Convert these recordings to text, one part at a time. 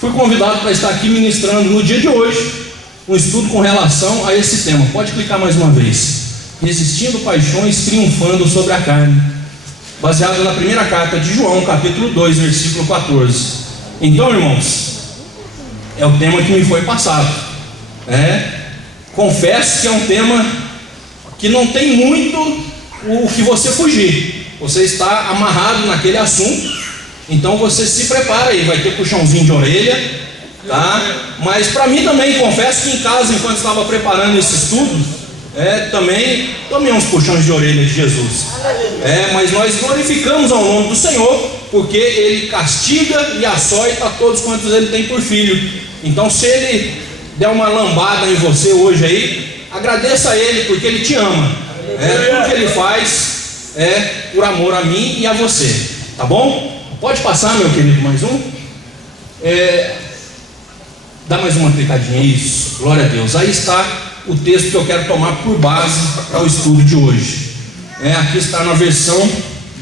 fui convidado para estar aqui ministrando no dia de hoje um estudo com relação a esse tema. Pode clicar mais uma vez. Resistindo paixões, triunfando sobre a carne, baseado na primeira carta de João, capítulo 2, versículo 14. Então, irmãos, é o tema que me foi passado. Confesso que é um tema que não tem muito o que você fugir. Você está amarrado naquele assunto, então você se prepara aí, vai ter puxãozinho de orelha, tá? Mas para mim também, confesso que em casa, enquanto estava preparando esse estudo, também tomei uns puxões de orelha de Jesus. Mas nós glorificamos ao nome do Senhor, porque Ele castiga e açoita a todos quantos Ele tem por filho. Então, se Ele der uma lambada em você hoje aí, agradeça a Ele, porque Ele te ama. Tudo que Ele faz é por amor a mim e a você, tá bom? Pode passar, meu querido, mais um. Dá mais uma clicadinha, isso, glória a Deus. Aí está o texto que eu quero tomar por base para o estudo de hoje. Aqui está na versão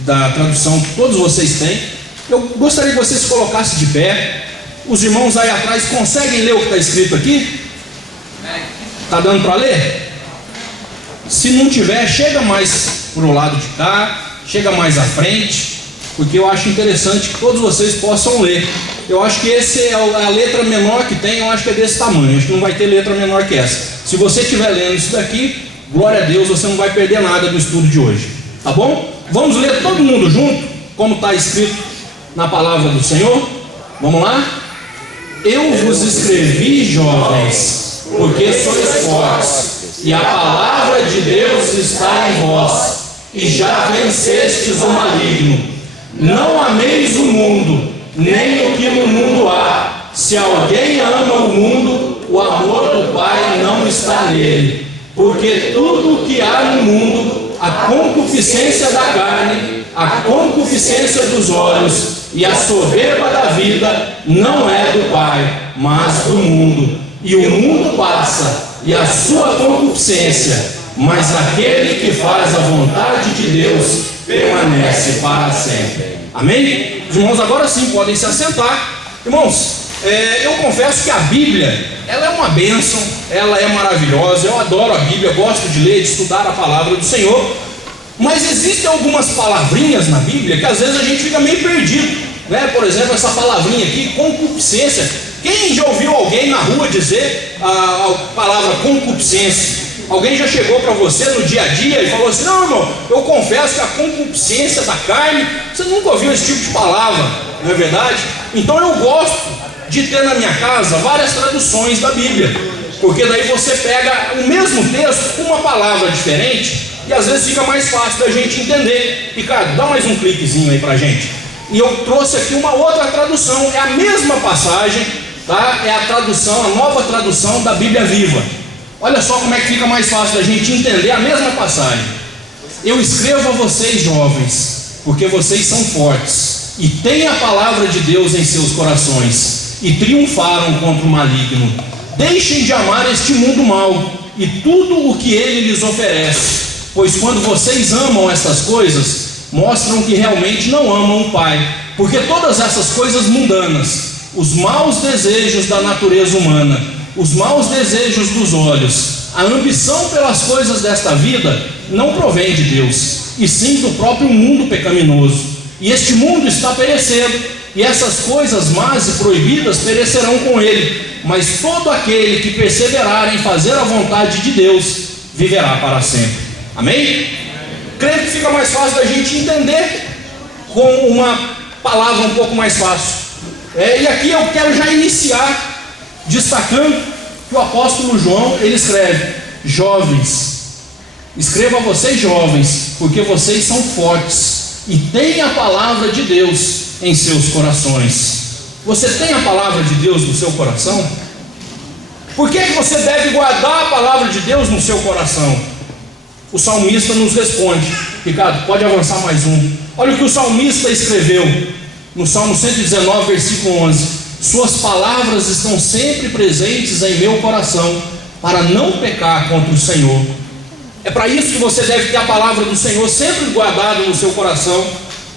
da tradução que todos vocês têm. Eu gostaria que você se colocasse de pé. Os irmãos aí atrás conseguem ler o que está escrito aqui? Está dando para ler? Se não tiver, chega mais para o lado de cá, chega mais à frente, porque eu acho interessante que todos vocês possam ler. Eu acho que esse é a letra menor que tem, eu acho que é desse tamanho, acho que não vai ter letra menor que essa. Se você estiver lendo isso daqui, glória a Deus, você não vai perder nada do estudo de hoje, tá bom? Vamos ler todo mundo junto, como está escrito na palavra do Senhor? Vamos lá? Eu vos escrevi, jovens, porque sois fortes, e a palavra de Deus está em vós, e já vencestes o maligno. Não ameis o mundo, nem o que no mundo há. Se alguém ama o mundo, o amor do Pai não está nele. Porque tudo o que há no mundo, a concupiscência da carne, a concupiscência dos olhos e a soberba da vida, não é do Pai, mas do mundo. E o mundo passa, e a sua concupiscência, mas aquele que faz a vontade de Deus permanece para sempre. Amém? Os irmãos agora sim podem se assentar. Irmãos, eu confesso que a Bíblia, ela é uma bênção, ela é maravilhosa. Eu adoro a Bíblia, gosto de ler, de estudar a palavra do Senhor. Mas existem algumas palavrinhas na Bíblia que às vezes a gente fica meio perdido, né? Por exemplo, essa palavrinha aqui, concupiscência. Quem já ouviu alguém na rua dizer a palavra concupiscência? Alguém já chegou para você no dia a dia e falou assim: não, irmão, eu confesso que a concupiscência da carne, você nunca ouviu esse tipo de palavra, não é verdade? Então eu gosto de ter na minha casa várias traduções da Bíblia, porque daí você pega o mesmo texto com uma palavra diferente e às vezes fica mais fácil da gente entender. Ricardo, dá mais um cliquezinho aí pra gente. E eu trouxe aqui uma outra tradução, é a mesma passagem, tá? É a tradução, a nova tradução da Bíblia Viva. Olha só como é que fica mais fácil da gente entender a mesma passagem. Eu escrevo a vocês, jovens, porque vocês são fortes e têm a palavra de Deus em seus corações e triunfaram contra o maligno. Deixem de amar este mundo mau e tudo o que ele lhes oferece, pois quando vocês amam estas coisas, mostram que realmente não amam o Pai, porque todas essas coisas mundanas, os maus desejos da natureza humana, os maus desejos dos olhos, a ambição pelas coisas desta vida, não provém de Deus, e sim do próprio mundo pecaminoso. E este mundo está perecendo, e essas coisas más e proibidas perecerão com ele, mas todo aquele que perseverar em fazer a vontade de Deus, viverá para sempre. Amém? Creio que fica mais fácil da gente entender com uma palavra um pouco mais fácil. E aqui eu quero já iniciar destacando que o apóstolo João, ele escreve: jovens, escreva a vocês, jovens, porque vocês são fortes e têm a palavra de Deus em seus corações. Você tem a palavra de Deus no seu coração? Por que você deve guardar a palavra de Deus no seu coração? O salmista nos responde. Ricardo, pode avançar mais um. Olha o que o salmista escreveu no Salmo 119, versículo 11. Suas palavras estão sempre presentes em meu coração, para não pecar contra o Senhor. É para isso que você deve ter a palavra do Senhor sempre guardada no seu coração,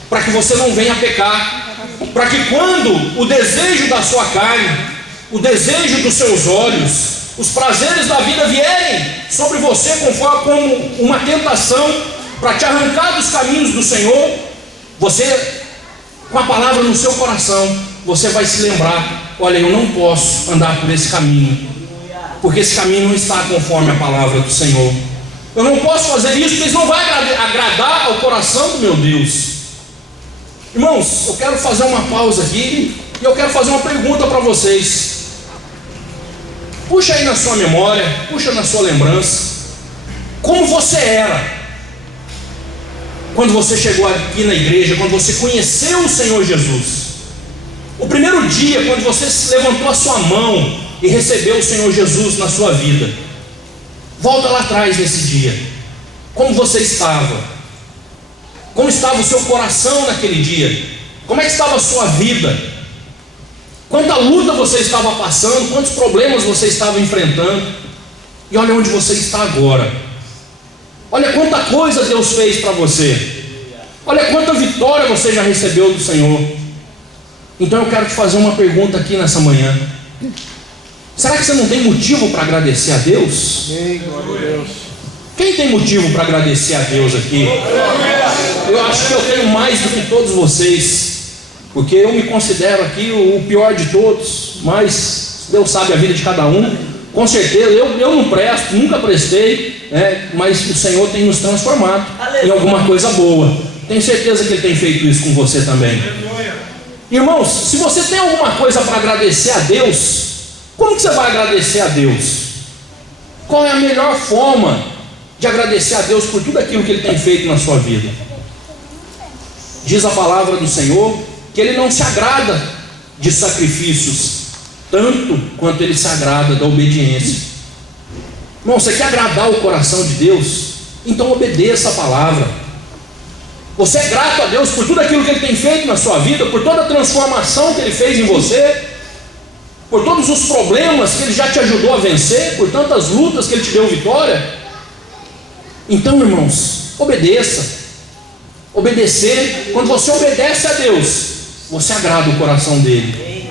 para que você não venha pecar. para que quando o desejo da sua carne, o desejo dos seus olhos, os prazeres da vida vierem sobre você como uma tentação para te arrancar dos caminhos do Senhor, você, com a palavra no seu coração, você vai se lembrar: olha, eu não posso andar por esse caminho, porque esse caminho não está conforme a palavra do Senhor. Eu não posso fazer isso, porque isso não vai agradar ao coração do meu Deus. Irmãos, eu quero fazer uma pausa aqui e eu quero fazer uma pergunta para vocês. Puxa aí na sua memória, puxa na sua lembrança, como você era quando você chegou aqui na igreja, quando você conheceu o Senhor Jesus. O primeiro dia, quando você levantou a sua mão e recebeu o Senhor Jesus na sua vida. Volta lá atrás nesse dia. Como você estava? Como estava o seu coração naquele dia? Como é que estava a sua vida? Quanta luta você estava passando? Quantos problemas você estava enfrentando? E olha onde você está agora. Olha quanta coisa Deus fez para você. Olha quanta vitória você já recebeu do Senhor. Então eu quero te fazer uma pergunta aqui nessa manhã. Será que você não tem motivo para agradecer a Deus? Quem tem motivo para agradecer a Deus aqui? Eu acho que eu tenho mais do que todos vocês, porque eu me considero aqui o pior de todos, mas Deus sabe a vida de cada um. Com certeza, eu não presto, nunca prestei, mas o Senhor tem nos transformado em alguma coisa boa. Tenho certeza que Ele tem feito isso com você também. Irmãos, se você tem alguma coisa para agradecer a Deus, como que você vai agradecer a Deus? Qual é a melhor forma de agradecer a Deus por tudo aquilo que Ele tem feito na sua vida? Diz a palavra do Senhor que Ele não se agrada de sacrifícios, tanto quanto Ele se agrada da obediência. Irmão, você quer agradar o coração de Deus? Então obedeça a palavra. Você é grato a Deus por tudo aquilo que Ele tem feito na sua vida, por toda a transformação que Ele fez em você, por todos os problemas que Ele já te ajudou a vencer, por tantas lutas que Ele te deu vitória? Então, irmãos, obedeça. Obedecer, quando você obedece a Deus, você agrada o coração dEle.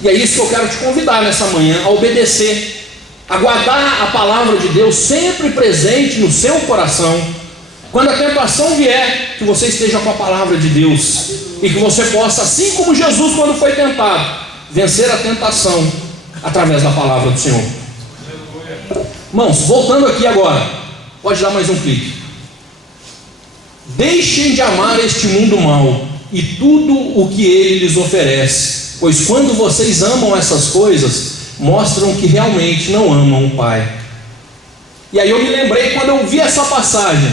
E é isso que eu quero te convidar nessa manhã, a obedecer, a guardar a palavra de Deus sempre presente no seu coração. Quando a tentação vier, que você esteja com a palavra de Deus, e que você possa, assim como Jesus quando foi tentado, vencer a tentação através da palavra do Senhor. Irmãos, voltando aqui agora, pode dar mais um clique. Deixem de amar este mundo mau e tudo o que ele lhes oferece, pois quando vocês amam essas coisas, mostram que realmente não amam o Pai. E aí eu me lembrei, quando eu vi essa passagem,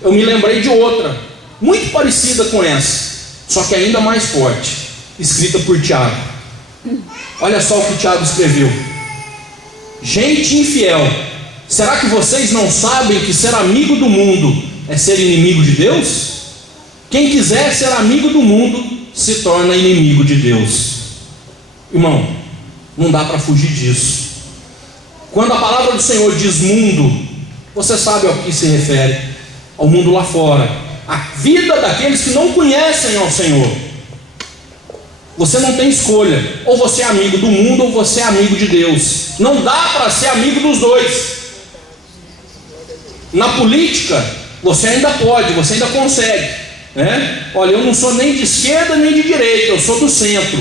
eu me lembrei de outra, muito parecida com essa, só que ainda mais forte, escrita por Tiago. Olha só o que Tiago escreveu: gente infiel, será que vocês não sabem que ser amigo do mundo é ser inimigo de Deus? Quem quiser ser amigo do mundo se torna inimigo de Deus. Irmão, não dá para fugir disso. Quando a palavra do Senhor diz mundo, você sabe ao que se refere: ao mundo lá fora, a vida daqueles que não conhecem ao Senhor. Você não tem escolha, ou você é amigo do mundo ou você é amigo de Deus. Não dá para ser amigo dos dois. Na política você ainda pode, você ainda consegue, né? Olha, eu não sou nem de esquerda nem de direita, eu sou do centro.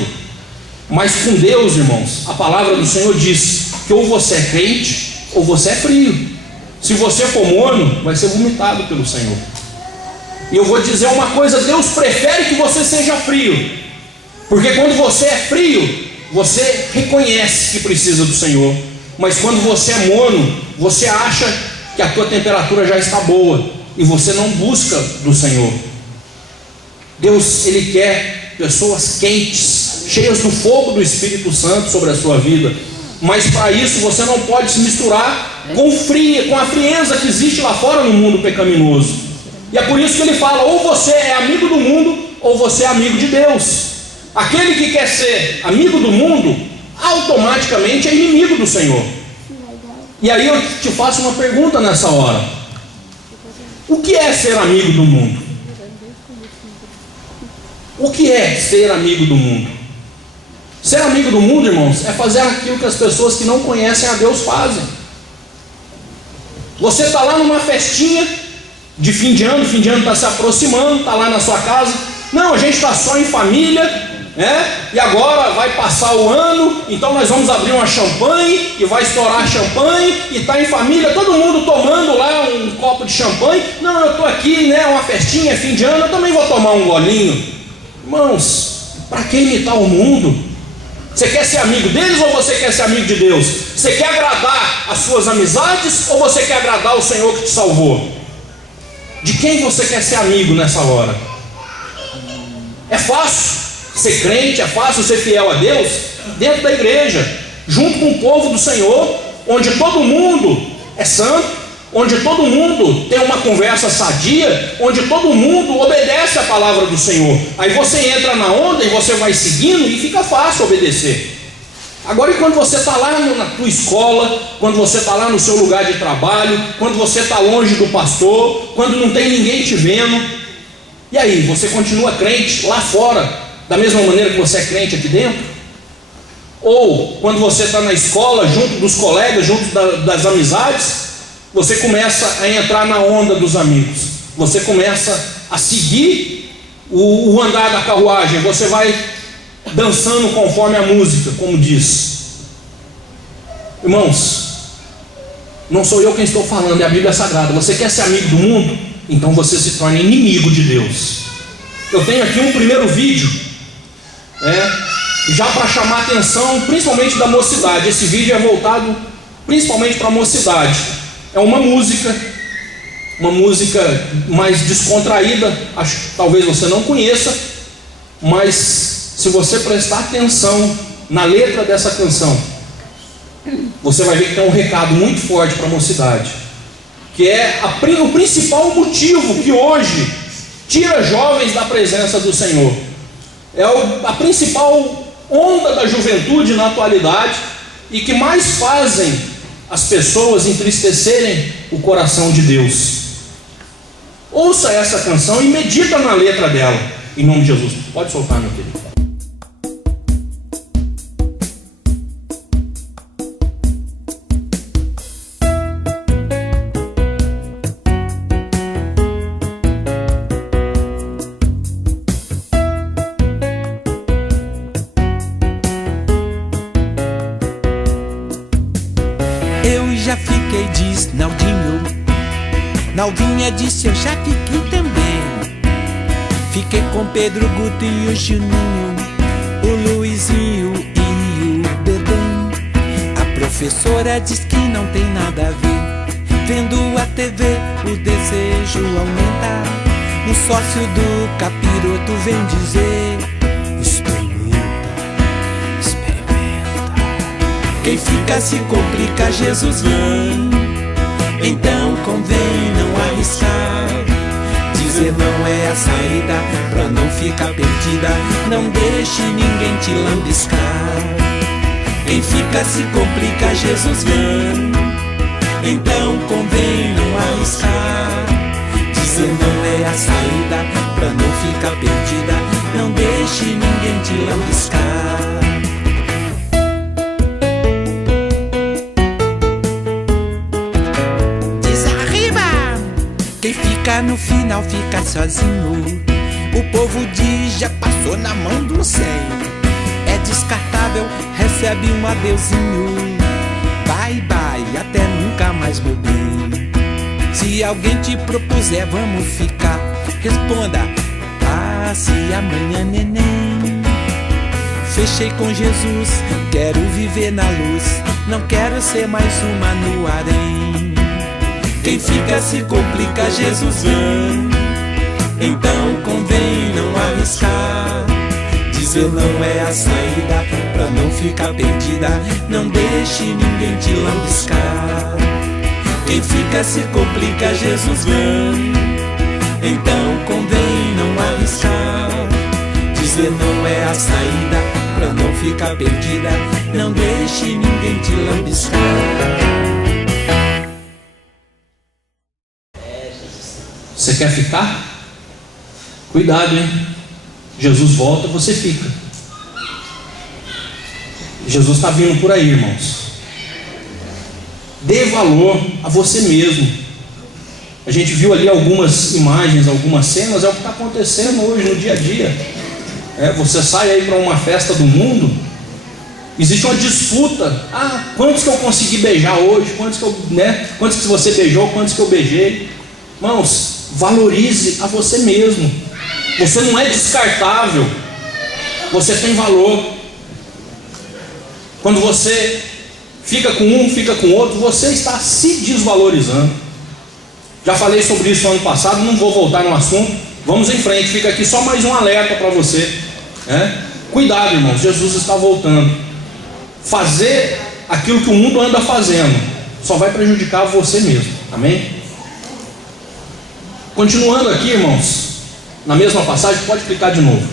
Mas com Deus, irmãos, a palavra do Senhor diz que ou você é quente ou você é frio. Se você for morno, vai ser vomitado pelo Senhor. E eu vou dizer uma coisa: Deus prefere que você seja frio, porque quando você é frio, você reconhece que precisa do Senhor. Mas quando você é morno, você acha que a tua temperatura já está boa e você não busca do Senhor. Deus, Ele quer pessoas quentes, cheias do fogo do Espírito Santo sobre a sua vida. Mas para isso você não pode se misturar com a frieza que existe lá fora no mundo pecaminoso. E é por isso que Ele fala: ou você é amigo do mundo ou você é amigo de Deus. Aquele que quer ser amigo do mundo automaticamente é inimigo do Senhor. E aí eu te faço uma pergunta nessa hora: o que é ser amigo do mundo? O que é ser amigo do mundo? Ser amigo do mundo, irmãos, é fazer aquilo que as pessoas que não conhecem a Deus fazem. Você está lá numa festinha de fim de ano está se aproximando, está lá na sua casa. Não, a gente está só em família, e agora vai passar o ano, então nós vamos abrir uma champanhe e vai estourar champanhe, e está em família, todo mundo tomando lá um copo de champanhe. Não, eu estou aqui, uma festinha, fim de ano, eu também vou tomar um golinho. Irmãos, para que imitar o mundo? Você quer ser amigo deles ou você quer ser amigo de Deus? Você quer agradar as suas amizades ou você quer agradar o Senhor que te salvou? De quem você quer ser amigo nessa hora? É fácil ser crente, é fácil ser fiel a Deus dentro da igreja, junto com o povo do Senhor, onde todo mundo é santo, onde todo mundo tem uma conversa sadia, onde todo mundo obedece a palavra do Senhor. Aí você entra na onda e você vai seguindo e fica fácil obedecer. Agora, e quando você está lá na tua escola, quando você está lá no seu lugar de trabalho, quando você está longe do pastor, quando não tem ninguém te vendo, e aí, você continua crente lá fora, da mesma maneira que você é crente aqui dentro? Ou, quando você está na escola, junto dos colegas, junto das amizades, você começa a entrar na onda dos amigos, você começa a seguir o andar da carruagem, você vai dançando conforme a música, como diz. Irmãos, não sou eu quem estou falando, é a Bíblia Sagrada. Você quer ser amigo do mundo? Então você se torna inimigo de Deus. Eu tenho aqui um primeiro vídeo, já para chamar a atenção, principalmente da mocidade. Esse vídeo é voltado principalmente para a mocidade. É uma música mais descontraída, acho que talvez você não conheça, mas se você prestar atenção na letra dessa canção, você vai ver que tem um recado muito forte para a mocidade, que é o principal motivo que hoje tira jovens da presença do Senhor. É a principal onda da juventude na atualidade e que mais fazem as pessoas entristecerem o coração de Deus. Ouça essa canção e medita na letra dela, em nome de Jesus. Pode soltar, meu querido. Eu já fiquei, diz Naldinho. Naldinha disse, eu já fiquei também. Fiquei com Pedro Guto e o Juninho, o Luizinho e o Bedem. A professora diz que não tem nada a ver. Vendo a TV, o desejo aumenta. Um sócio do capiroto vem dizer: quem fica se complica, Jesus vem. Então convém não arriscar. Dizer não é a saída pra não ficar perdida. Não deixe ninguém te lambiscar. Quem fica se complica, Jesus vem. Então convém não arriscar. Dizer não é a saída pra não ficar perdida. Não deixe ninguém te lambiscar. Quem fica no final fica sozinho. O povo diz, já passou na mão do 100. É descartável, recebe um adeuzinho. Bye bye, até nunca mais, meu bem. Se alguém te propuser, vamos ficar, responda: ah, se amanhã, neném. Fechei com Jesus, quero viver na luz. Não quero ser mais uma no harém. Quem fica se complica, Jesus vem. Então convém não arriscar. Dizer não é a saída pra não ficar perdida. Não deixe ninguém te lambiscar. Quem fica se complica, Jesus vem. Então convém não arriscar. Dizer não é a saída pra não ficar perdida. Não deixe ninguém te lambiscar. Você quer ficar? Cuidado, hein? Jesus volta, você fica. Jesus está vindo por aí, irmãos. Dê valor a você mesmo. A gente viu ali algumas imagens, algumas cenas, é o que está acontecendo hoje no dia a dia. Você sai aí para uma festa do mundo, existe uma disputa. Quantos que eu consegui beijar hoje? Quantos que você beijou? Quantos que eu beijei? Irmãos, valorize a você mesmo. Você não é descartável. Você tem valor. Quando você fica com um, fica com outro, você está se desvalorizando. Já falei sobre isso no ano passado, não vou voltar no assunto. Vamos em frente, fica aqui só mais um alerta para você. Cuidado, irmãos, Jesus está voltando. Fazer aquilo que o mundo anda fazendo só vai prejudicar você mesmo. Amém? Continuando aqui, irmãos, na mesma passagem, pode clicar de novo,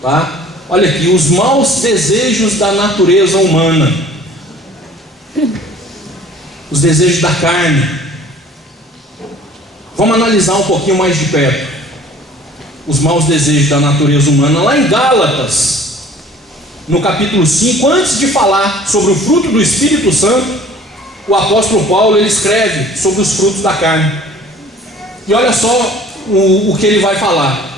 tá? Olha aqui, os maus desejos da natureza humana, os desejos da carne. Vamos analisar um pouquinho mais de perto os maus desejos da natureza humana. Lá em Gálatas, no capítulo 5, antes de falar sobre o fruto do Espírito Santo, o apóstolo Paulo, ele escreve sobre os frutos da carne. E olha só o que ele vai falar.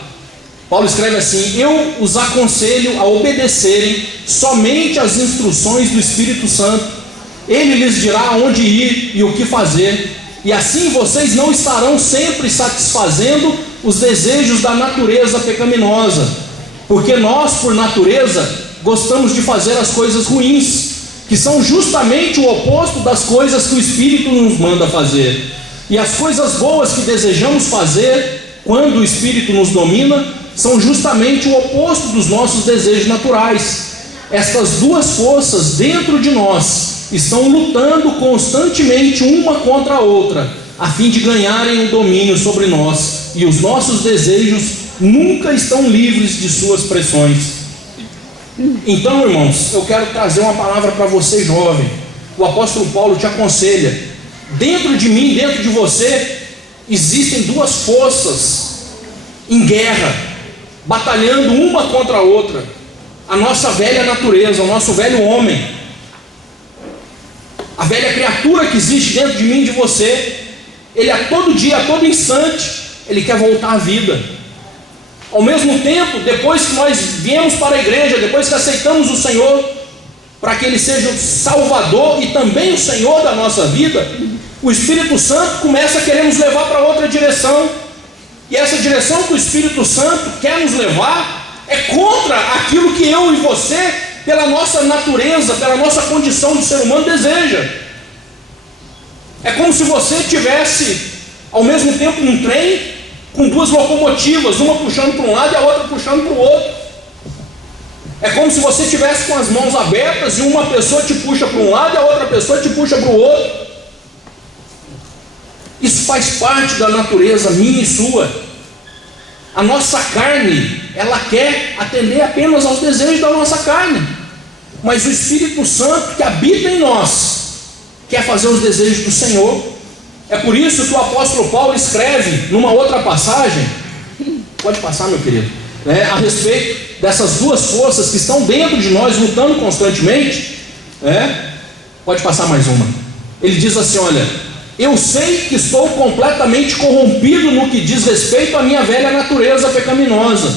Paulo escreve assim: eu os aconselho a obedecerem somente às instruções do Espírito Santo. Ele lhes dirá onde ir e o que fazer, e assim vocês não estarão sempre satisfazendo os desejos da natureza pecaminosa, porque nós, por natureza, gostamos de fazer as coisas ruins, que são justamente o oposto das coisas que o Espírito nos manda fazer. E as coisas boas que desejamos fazer, quando o Espírito nos domina, são justamente o oposto dos nossos desejos naturais. Estas duas forças dentro de nós estão lutando constantemente uma contra a outra, a fim de ganharem o domínio sobre nós, e os nossos desejos nunca estão livres de suas pressões. Então, irmãos, eu quero trazer uma palavra para você, jovem. O apóstolo Paulo te aconselha: dentro de mim, dentro de você, existem duas forças em guerra, batalhando uma contra a outra. A nossa velha natureza, o nosso velho homem, a velha criatura que existe dentro de mim e de você, ele a todo dia, a todo instante, ele quer voltar à vida. Ao mesmo tempo, depois que nós viemos para a igreja, depois que aceitamos o Senhor, para que Ele seja o Salvador e também o Senhor da nossa vida, o Espírito Santo começa a querer nos levar para outra direção. E essa direção que o Espírito Santo quer nos levar é contra aquilo que eu e você, pela nossa natureza, pela nossa condição de ser humano, deseja. É como se você tivesse ao mesmo tempo um trem com duas locomotivas, uma puxando para um lado e a outra puxando para o outro. É como se você tivesse com as mãos abertas e uma pessoa te puxa para um lado e a outra pessoa te puxa para o outro. Isso faz parte da natureza minha e sua. A nossa carne, ela quer atender apenas aos desejos da nossa carne, mas o Espírito Santo que habita em nós quer fazer os desejos do Senhor. É por isso que o apóstolo Paulo escreve numa outra passagem, pode passar, meu querido, a respeito dessas duas forças que estão dentro de nós, lutando constantemente. Pode passar mais uma. Ele diz assim: olha, eu sei que estou completamente corrompido no que diz respeito à minha velha natureza pecaminosa,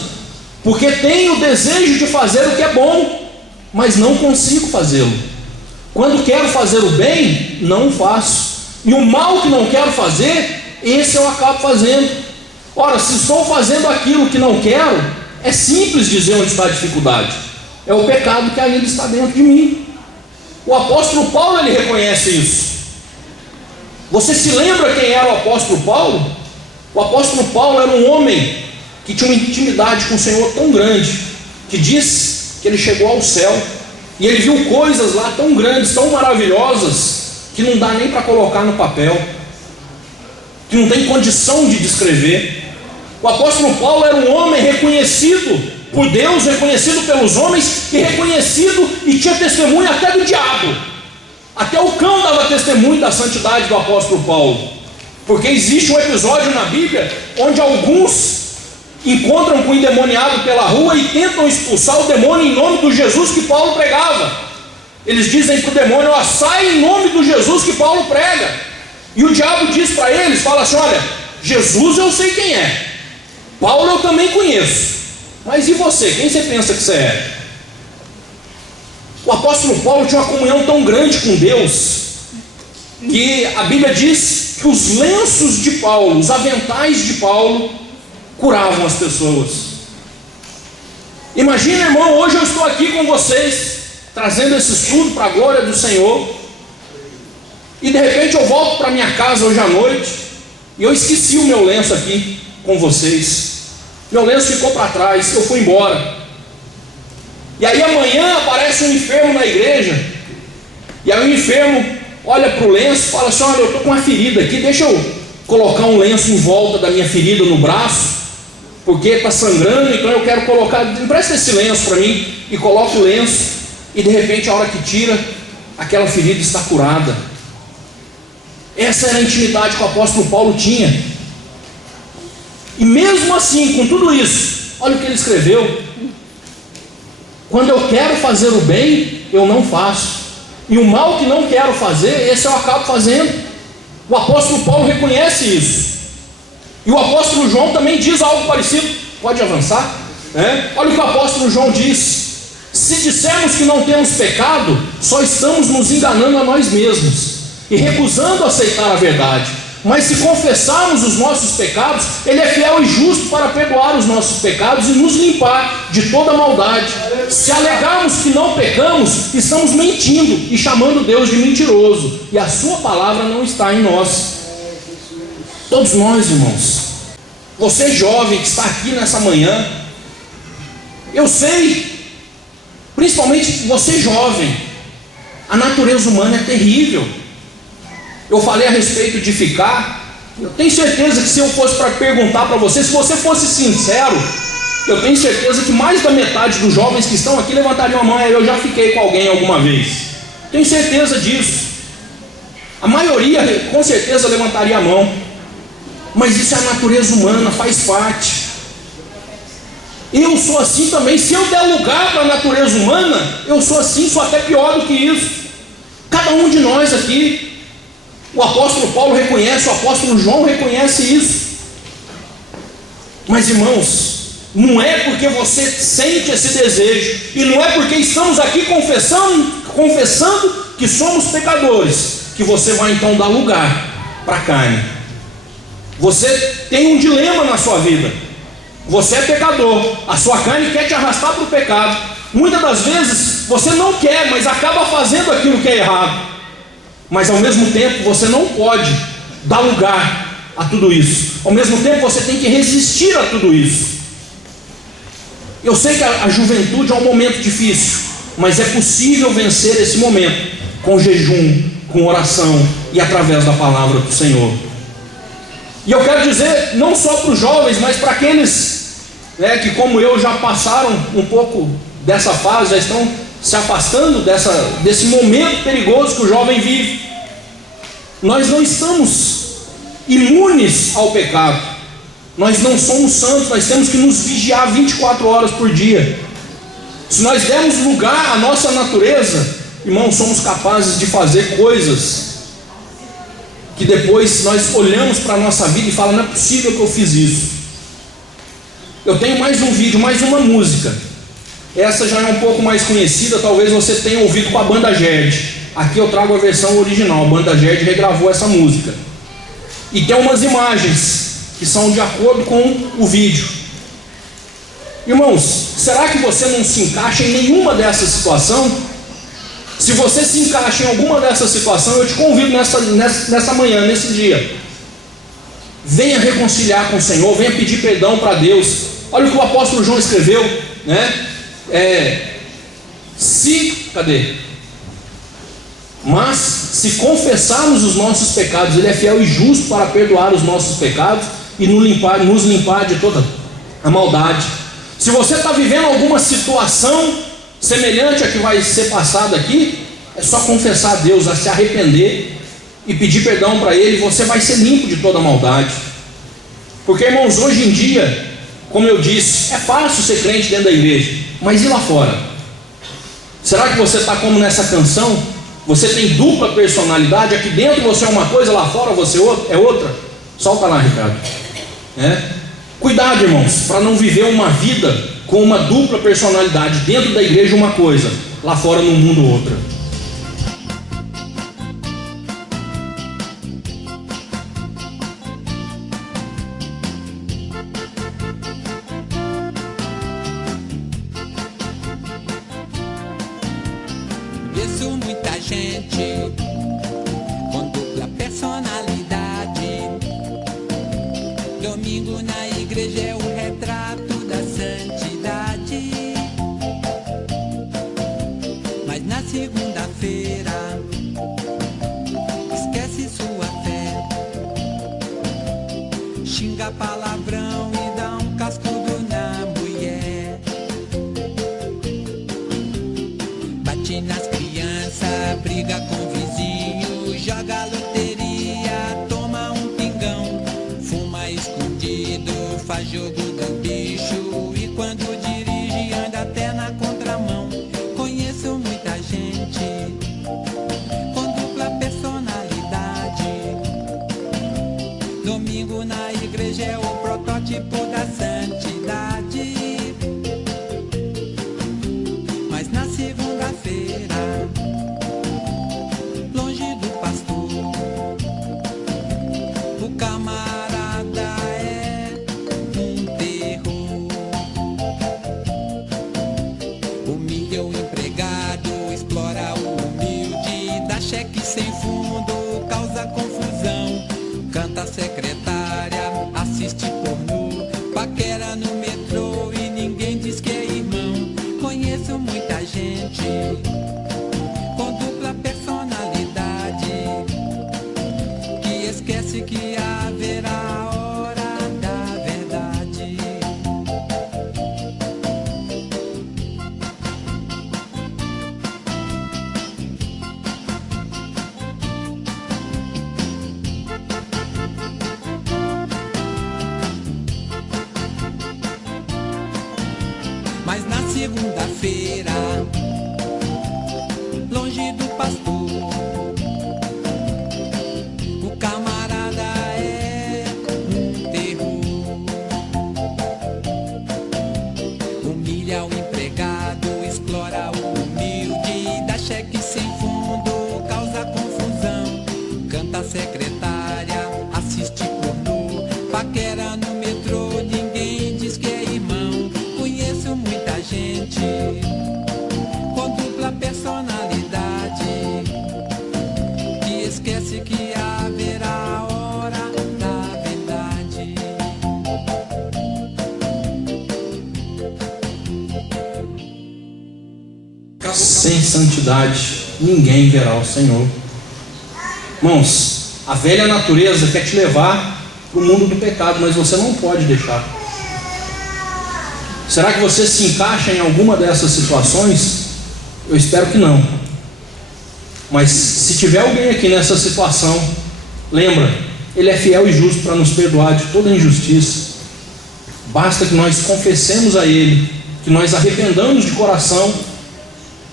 porque tenho o desejo de fazer o que é bom, mas não consigo fazê-lo. Quando quero fazer o bem, não o faço, e o mal que não quero fazer, esse eu acabo fazendo. Ora, se estou fazendo aquilo que não quero, é simples dizer onde está a dificuldade: é o pecado que ainda está dentro de mim. O apóstolo Paulo, ele reconhece isso. Você se lembra quem era o apóstolo Paulo? O apóstolo Paulo era um homem que tinha uma intimidade com o Senhor tão grande, que diz que ele chegou ao céu e ele viu coisas lá tão grandes, tão maravilhosas, que não dá nem para colocar no papel, que não tem condição de descrever. O apóstolo Paulo era um homem reconhecido por Deus, reconhecido pelos homens, e reconhecido e tinha testemunho até do diabo. Até o cão dava testemunho da santidade do apóstolo Paulo, porque existe um episódio na Bíblia onde alguns encontram com o endemoniado pela rua e tentam expulsar o demônio em nome do Jesus que Paulo pregava. Eles dizem para o demônio: ó, sai em nome do Jesus que Paulo prega. E o diabo diz para eles, fala assim: olha, Jesus eu sei quem é, Paulo eu também conheço, mas e você? Quem você pensa que você é? O apóstolo Paulo tinha uma comunhão tão grande com Deus, que a Bíblia diz que os lenços de Paulo, os aventais de Paulo, curavam as pessoas. Imagina, irmão, hoje eu estou aqui com vocês, trazendo esse estudo para a glória do Senhor, e de repente eu volto para minha casa hoje à noite, e eu esqueci o meu lenço aqui com vocês. Meu lenço ficou para trás, eu fui embora. E aí amanhã aparece um enfermo na igreja, e aí o enfermo olha para o lenço e fala assim: olha, eu estou com uma ferida aqui, deixa eu colocar um lenço em volta da minha ferida no braço, porque está sangrando, então eu quero colocar, empresta esse lenço para mim, e coloca o lenço, e de repente a hora que tira, aquela ferida está curada. Essa era a intimidade que o apóstolo Paulo tinha. E mesmo assim, com tudo isso, olha o que ele escreveu: quando eu quero fazer o bem, eu não faço, e o mal que não quero fazer, esse eu acabo fazendo. O apóstolo Paulo reconhece isso. E o apóstolo João também diz algo parecido. Pode avançar, né? Olha o que o apóstolo João diz: se dissermos que não temos pecado, só estamos nos enganando a nós mesmos e recusando aceitar a verdade. Mas se confessarmos os nossos pecados, Ele é fiel e justo para perdoar os nossos pecados e nos limpar de toda maldade. Se alegarmos que não pecamos, estamos mentindo e chamando Deus de mentiroso, e a sua palavra não está em nós. Todos nós, irmãos, você jovem que está aqui nessa manhã, eu sei, principalmente você jovem, a natureza humana é terrível. Eu falei a respeito de ficar. Eu tenho certeza que se eu fosse para perguntar para você, se você fosse sincero, eu tenho certeza que mais da metade dos jovens que estão aqui levantariam a mão: eu já fiquei com alguém alguma vez. Tenho certeza disso. A maioria com certeza levantaria a mão. Mas isso é a natureza humana, faz parte. Eu sou assim também. Se eu der lugar para a natureza humana, eu sou assim, sou até pior do que isso. Cada um de nós aqui. O apóstolo Paulo reconhece, o apóstolo João reconhece isso. Mas, irmãos, não é porque você sente esse desejo, e não é porque estamos aqui confessando que somos pecadores, que você vai então dar lugar para a carne. Você tem um dilema na sua vida. Você é pecador, a sua carne quer te arrastar para o pecado. Muitas das vezes você não quer, mas acaba fazendo aquilo que é errado. Mas ao mesmo tempo você não pode dar lugar a tudo isso. Ao mesmo tempo você tem que resistir a tudo isso. Eu sei que a juventude é um momento difícil, mas é possível vencer esse momento com jejum, com oração e através da palavra do Senhor. E eu quero dizer, não só para os jovens, mas para aqueles, que como eu já passaram um pouco dessa fase, já estão se afastando desse momento perigoso que o jovem vive. Nós não estamos imunes ao pecado, nós não somos santos, nós temos que nos vigiar 24 horas por dia. Se nós dermos lugar à nossa natureza, irmãos, somos capazes de fazer coisas que depois nós olhamos para a nossa vida e falamos: não é possível que eu fiz isso. Eu tenho mais um vídeo, mais uma música. Essa já é um pouco mais conhecida, talvez você tenha ouvido com a banda Gerd. Aqui eu trago a versão original, a banda Gerd regravou essa música. E tem umas imagens que são de acordo com o vídeo. Irmãos, será que você não se encaixa em nenhuma dessas situações? Se você se encaixa em alguma dessas situações, eu te convido nessa manhã, nesse dia, venha reconciliar com o Senhor, venha pedir perdão para Deus. Olha o que o apóstolo João escreveu, né? Mas se confessarmos os nossos pecados, Ele é fiel e justo para perdoar os nossos pecados e nos limpar de toda a maldade. Se você está vivendo alguma situação semelhante à que vai ser passada aqui, é só confessar a Deus, a se arrepender e pedir perdão para Ele, e você vai ser limpo de toda a maldade. Porque, irmãos, hoje em dia, Como eu disse, é fácil ser crente dentro da igreja, mas e lá fora? Será que você está como nessa canção? Você tem dupla personalidade, aqui dentro você é uma coisa, lá fora você é outra? Solta lá, Ricardo. Cuidado, irmãos, para não viver uma vida com uma dupla personalidade, dentro da igreja uma coisa, lá fora no mundo outra. Vejo muita gente com dupla personalidade. Domingo na igreja é o retrato da santidade, mas na segunda-feira esquece sua fé, xinga palavrão e dá um cascudo na mulher, bate nas crianças, briga com o vizinho, joga loteria, toma um pingão, fuma escondido, faz jogo do bicho e quando dirige anda até na contramão. Conheço muita gente com dupla personalidade. Domingo na igreja é o protótipo da santidade, mas na segunda-feira, longe do pastor, o camarada é um terror. Humilha o empregado, explora o humilde, dá cheque sem fundo, causa confusão, canta a secretária, assiste pornô, paquera no metrô e ninguém diz que é irmão. Conheço muita gente com dupla personalidade, que esquece que haverá a hora da verdade. Mas na segunda-feira, longe do pastor, o camarada é um terror. Humilha o empregado, explora o humilde, dá cheque sem fundo, causa confusão, canta a secretária, assiste pornô, paquera no metrô, ninguém diz que é irmão. Conheço muita gente com dupla personalidade, que esquece que haverá a hora da verdade. Sem santidade ninguém verá o Senhor. Irmãos, a velha natureza quer te levar para o mundo do pecado, mas você não pode deixar. Será que você se encaixa em alguma dessas situações? Eu espero que não. Mas se tiver alguém aqui nessa situação, lembra, Ele é fiel e justo para nos perdoar de toda injustiça. Basta que nós confessemos a Ele, que nós arrependamos de coração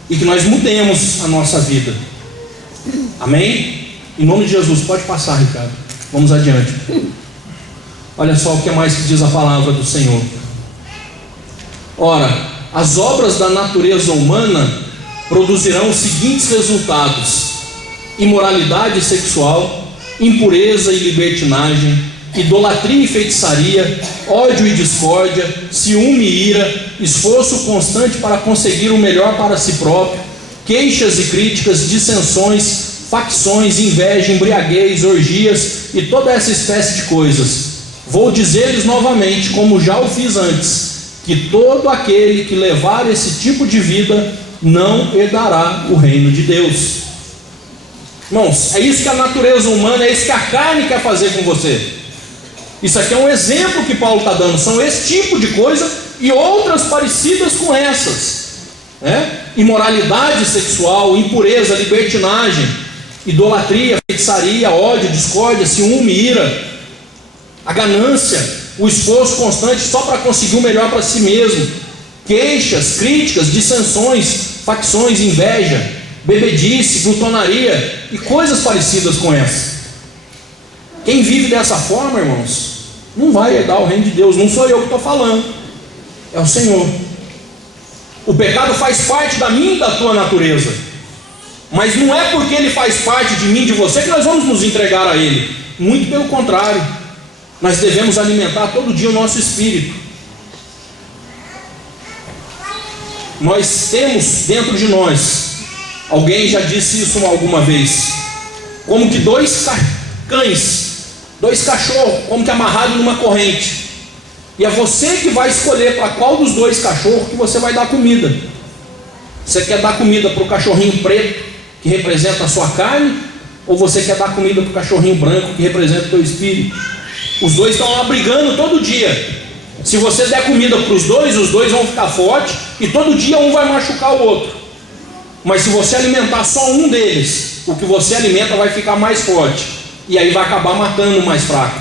e que nós mudemos a nossa vida. Amém? Em nome de Jesus, pode passar, Ricardo. Vamos adiante. Olha só o que mais que diz a palavra do Senhor. Ora, as obras da natureza humana produzirão os seguintes resultados: imoralidade sexual, impureza e libertinagem, idolatria e feitiçaria, ódio e discórdia, ciúme e ira, esforço constante para conseguir o melhor para si próprio, queixas e críticas, dissensões, facções, inveja, embriaguez, orgias e toda essa espécie de coisas. Vou dizer-lhes novamente, como já o fiz antes, que todo aquele que levar esse tipo de vida não herdará o reino de Deus. Irmãos, é isso que a natureza humana, é isso que a carne quer fazer com você. Isso aqui é um exemplo que Paulo está dando. São esse tipo de coisa e outras parecidas com essas, imoralidade sexual, impureza, libertinagem, idolatria, feitiçaria, ódio, discórdia, ciúme, ira, a ganância, o esforço constante só para conseguir o melhor para si mesmo, queixas, críticas, dissensões, facções, inveja, bebedice, glutonaria e coisas parecidas com essa. Quem vive dessa forma, irmãos, não vai herdar o reino de Deus. Não sou eu que estou falando, é o Senhor. O pecado faz parte da minha e da tua natureza, mas não é porque ele faz parte de mim e de você que nós vamos nos entregar a ele. Muito pelo contrário, nós devemos alimentar todo dia o nosso espírito. Nós temos dentro de nós, alguém já disse isso alguma vez, como que dois cães, dois cachorros, como que amarrados numa corrente, e é você que vai escolher para qual dos dois cachorros que você vai dar comida. Você quer dar comida para o cachorrinho preto, que representa a sua carne, ou você quer dar comida para o cachorrinho branco, que representa o teu espírito? Os dois estão lá brigando todo dia. Se você der comida para os dois vão ficar fortes, e todo dia um vai machucar o outro. Mas se você alimentar só um deles, o que você alimenta vai ficar mais forte, e aí vai acabar matando o mais fraco.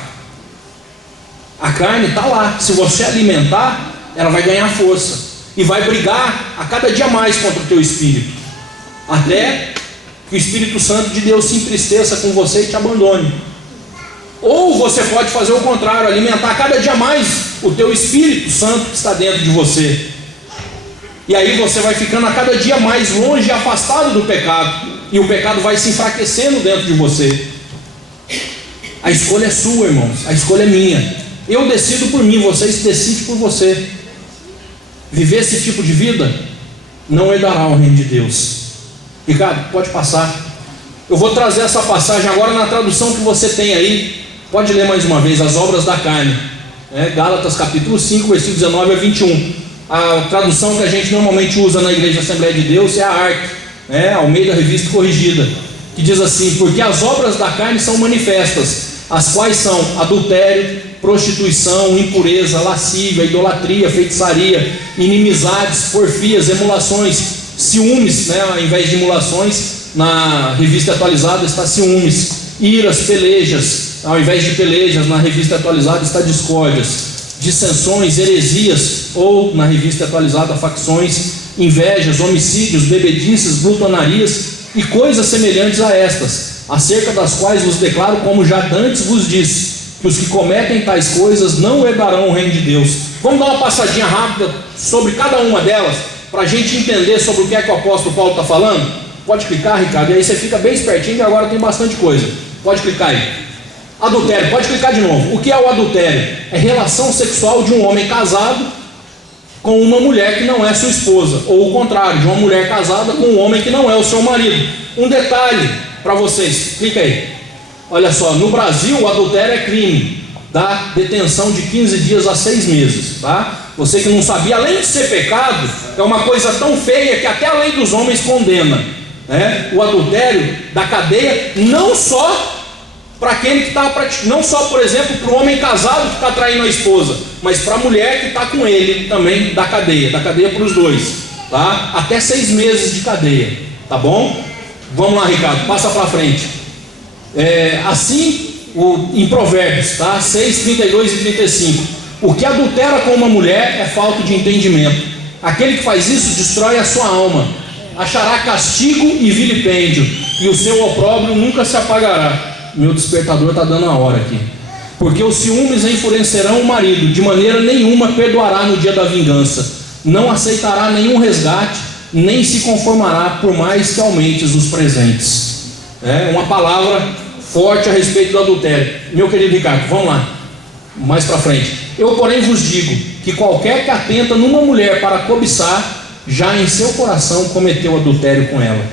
A carne está lá, se você alimentar, ela vai ganhar força, e vai brigar a cada dia mais contra o teu espírito, até que o Espírito Santo de Deus se entristeça com você e te abandone. Ou você pode fazer o contrário, alimentar cada dia mais o teu Espírito Santo que está dentro de você, e aí você vai ficando a cada dia mais longe e afastado do pecado, e o pecado vai se enfraquecendo dentro de você. A escolha é sua, irmãos, a escolha é minha. Eu decido por mim, vocês decidem por você. Viver esse tipo de vida não herdará o reino de Deus. Ricardo, pode passar. Eu vou trazer essa passagem agora na tradução que você tem aí. Pode ler mais uma vez, as obras da carne, Gálatas capítulo 5, versículo 19 a 21. A tradução que a gente normalmente usa na Igreja Assembleia de Deus é a ARC, Almeida Revista Corrigida, que diz assim: porque as obras da carne são manifestas, as quais são adultério, prostituição, impureza, lascívia, idolatria, feitiçaria, inimizades, porfias, emulações, ciúmes, ao invés de emulações, na Revista Atualizada está ciúmes, iras, pelejas, ao invés de pelejas, na Revista Atualizada está discórdias, dissensões, heresias, ou na Revista Atualizada facções, invejas, homicídios, bebedices, glutonarias e coisas semelhantes a estas, acerca das quais vos declaro, como já antes vos disse, que os que cometem tais coisas não herdarão o reino de Deus. Vamos dar uma passadinha rápida sobre cada uma delas, para a gente entender sobre o que é que o apóstolo Paulo está falando. Pode clicar, Ricardo, e aí você fica bem espertinho, que agora tem bastante coisa. Pode clicar aí. Adultério, pode clicar de novo. O que é o adultério? É relação sexual de um homem casado com uma mulher que não é sua esposa, ou o contrário, de uma mulher casada com um homem que não é o seu marido. Um detalhe para vocês, clica aí. Olha só, no Brasil o adultério é crime, dá detenção de 15 dias a 6 meses, tá? Você que não sabia, além de ser pecado, é uma coisa tão feia que até a lei dos homens condena, o adultério da cadeia, não só para aquele que está praticando, não só, por exemplo, para o homem casado que está traindo a esposa, mas para a mulher que está com ele também, da cadeia para os dois, tá? Até 6 meses de cadeia, tá bom? Vamos lá, Ricardo, passa para frente. Em Provérbios, tá? 6, 32 e 35. O que adultera com uma mulher é falta de entendimento. Aquele que faz isso destrói a sua alma, achará castigo e vilipêndio, e o seu opróbrio nunca se apagará. Meu despertador está dando a hora aqui. Porque os ciúmes enfurecerão o marido, de maneira nenhuma perdoará no dia da vingança, não aceitará nenhum resgate, nem se conformará por mais que aumentes os presentes. Uma palavra forte a respeito do adultério. Meu querido Ricardo, vamos lá, mais para frente. Eu, porém, vos digo que qualquer que atenta numa mulher para cobiçar, já em seu coração cometeu adultério com ela.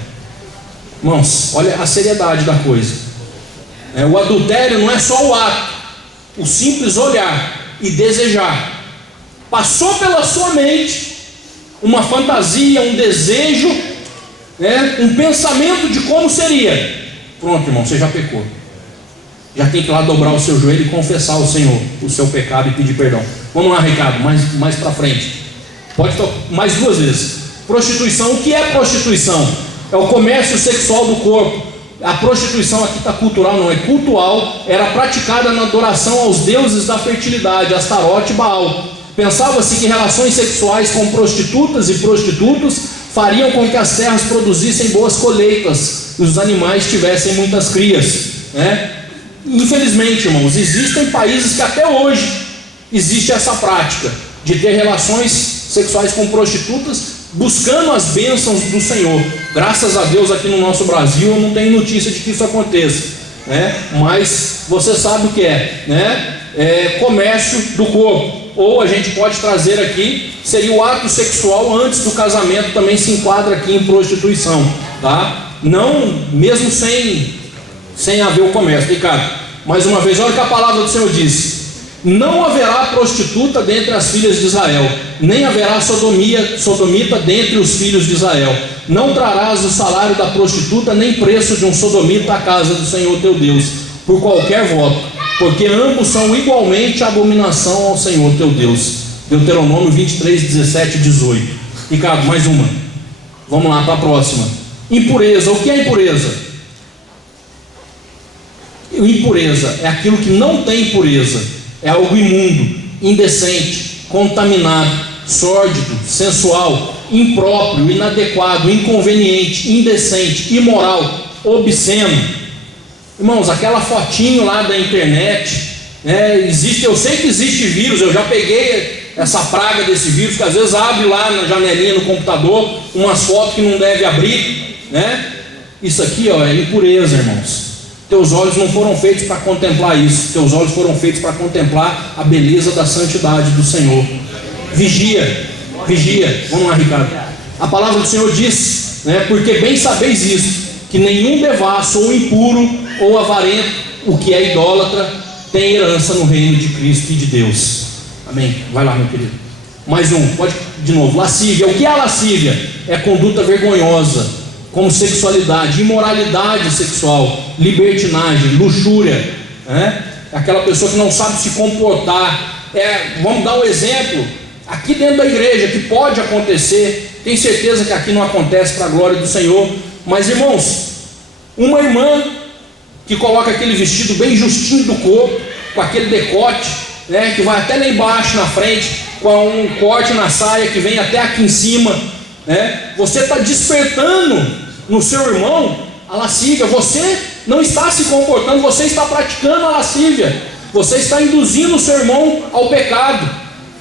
Irmãos, olha a seriedade da coisa. O adultério não é só o ato, o simples olhar e desejar. Passou pela sua mente uma fantasia, um desejo, um pensamento de como seria. Pronto, irmão, você já pecou. Já tem que ir lá dobrar o seu joelho e confessar ao Senhor o seu pecado e pedir perdão. Vamos lá, Ricardo, mais para frente. Pode mais 2 vezes. Prostituição. O que é prostituição? É o comércio sexual do corpo, a prostituição aqui está cultural, não é cultural, era praticada na adoração aos deuses da fertilidade, Astarote e Baal. Pensava-se que relações sexuais com prostitutas e prostitutos fariam com que as terras produzissem boas colheitas e os animais tivessem muitas crias, né? Infelizmente, irmãos, existem países que até hoje existe essa prática de ter relações sexuais com prostitutas, buscando as bênçãos do Senhor. Graças a Deus aqui no nosso Brasil eu não tenho notícia de que isso aconteça, né? Mas você sabe o que é, né? Comércio do corpo, ou a gente pode trazer aqui, seria o ato sexual antes do casamento, também se enquadra aqui em prostituição, tá? Não, mesmo sem haver o comércio. Ricardo, mais uma vez, olha o que a palavra do Senhor diz: não haverá prostituta dentre as filhas de Israel, nem haverá sodomita dentre os filhos de Israel. Não trarás o salário da prostituta, nem preço de um sodomita à casa do Senhor teu Deus, por qualquer voto, porque ambos são igualmente abominação ao Senhor teu Deus. Deuteronômio 23, 17 e 18. Ricardo, mais uma. Vamos lá para a próxima. Impureza. O que é impureza? Impureza é aquilo que não tem pureza. É algo imundo, indecente, contaminado, sórdido, sensual, impróprio, inadequado, inconveniente, indecente, imoral, obsceno. Irmãos, aquela fotinho lá da internet, né, eu sei que existe vírus, eu já peguei essa praga desse vírus, que às vezes abre lá na janelinha no computador umas fotos que não deve abrir, né? Isso aqui, ó, é impureza, irmãos. Teus olhos não foram feitos para contemplar isso, teus olhos foram feitos para contemplar a beleza da santidade do Senhor. Vigia, vamos lá, Ricardo. A palavra do Senhor diz, né, porque bem sabeis isso, que nenhum devasso ou impuro ou avarento, o que é idólatra, tem herança no reino de Cristo e de Deus. Amém? Vai lá, meu querido. Mais um, pode de novo. Lascívia. O que é a lascívia? É conduta vergonhosa, como sexualidade, imoralidade sexual, libertinagem, luxúria, né? Aquela pessoa que não sabe se comportar. Vamos dar um exemplo aqui dentro da igreja, que pode acontecer. Tenho certeza que aqui não acontece para a glória do Senhor, mas irmãos, uma irmã que coloca aquele vestido bem justinho do corpo, com aquele decote, né, que vai até lá embaixo na frente, com um corte na saia que vem até aqui em cima, né? Você está despertando no seu irmão a lascívia. Você não está se comportando, você está praticando a lascívia, você está induzindo o seu irmão ao pecado,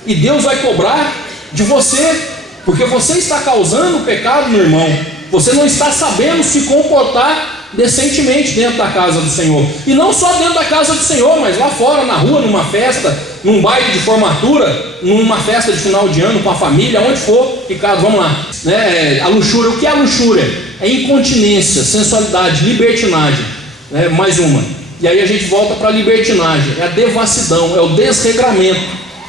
e Deus vai cobrar de você, porque você está causando o pecado no irmão. Você não está sabendo se comportar decentemente dentro da casa do Senhor, e não só dentro da casa do Senhor, mas lá fora, na rua, numa festa, num baile de formatura, numa festa de final de ano com a família, onde for. Ricardo, vamos lá, né? A luxúria. O que é a luxúria? É incontinência, sensualidade, libertinagem, né? Mais uma, e aí a gente volta para a libertinagem. É a devassidão, é o desregramento,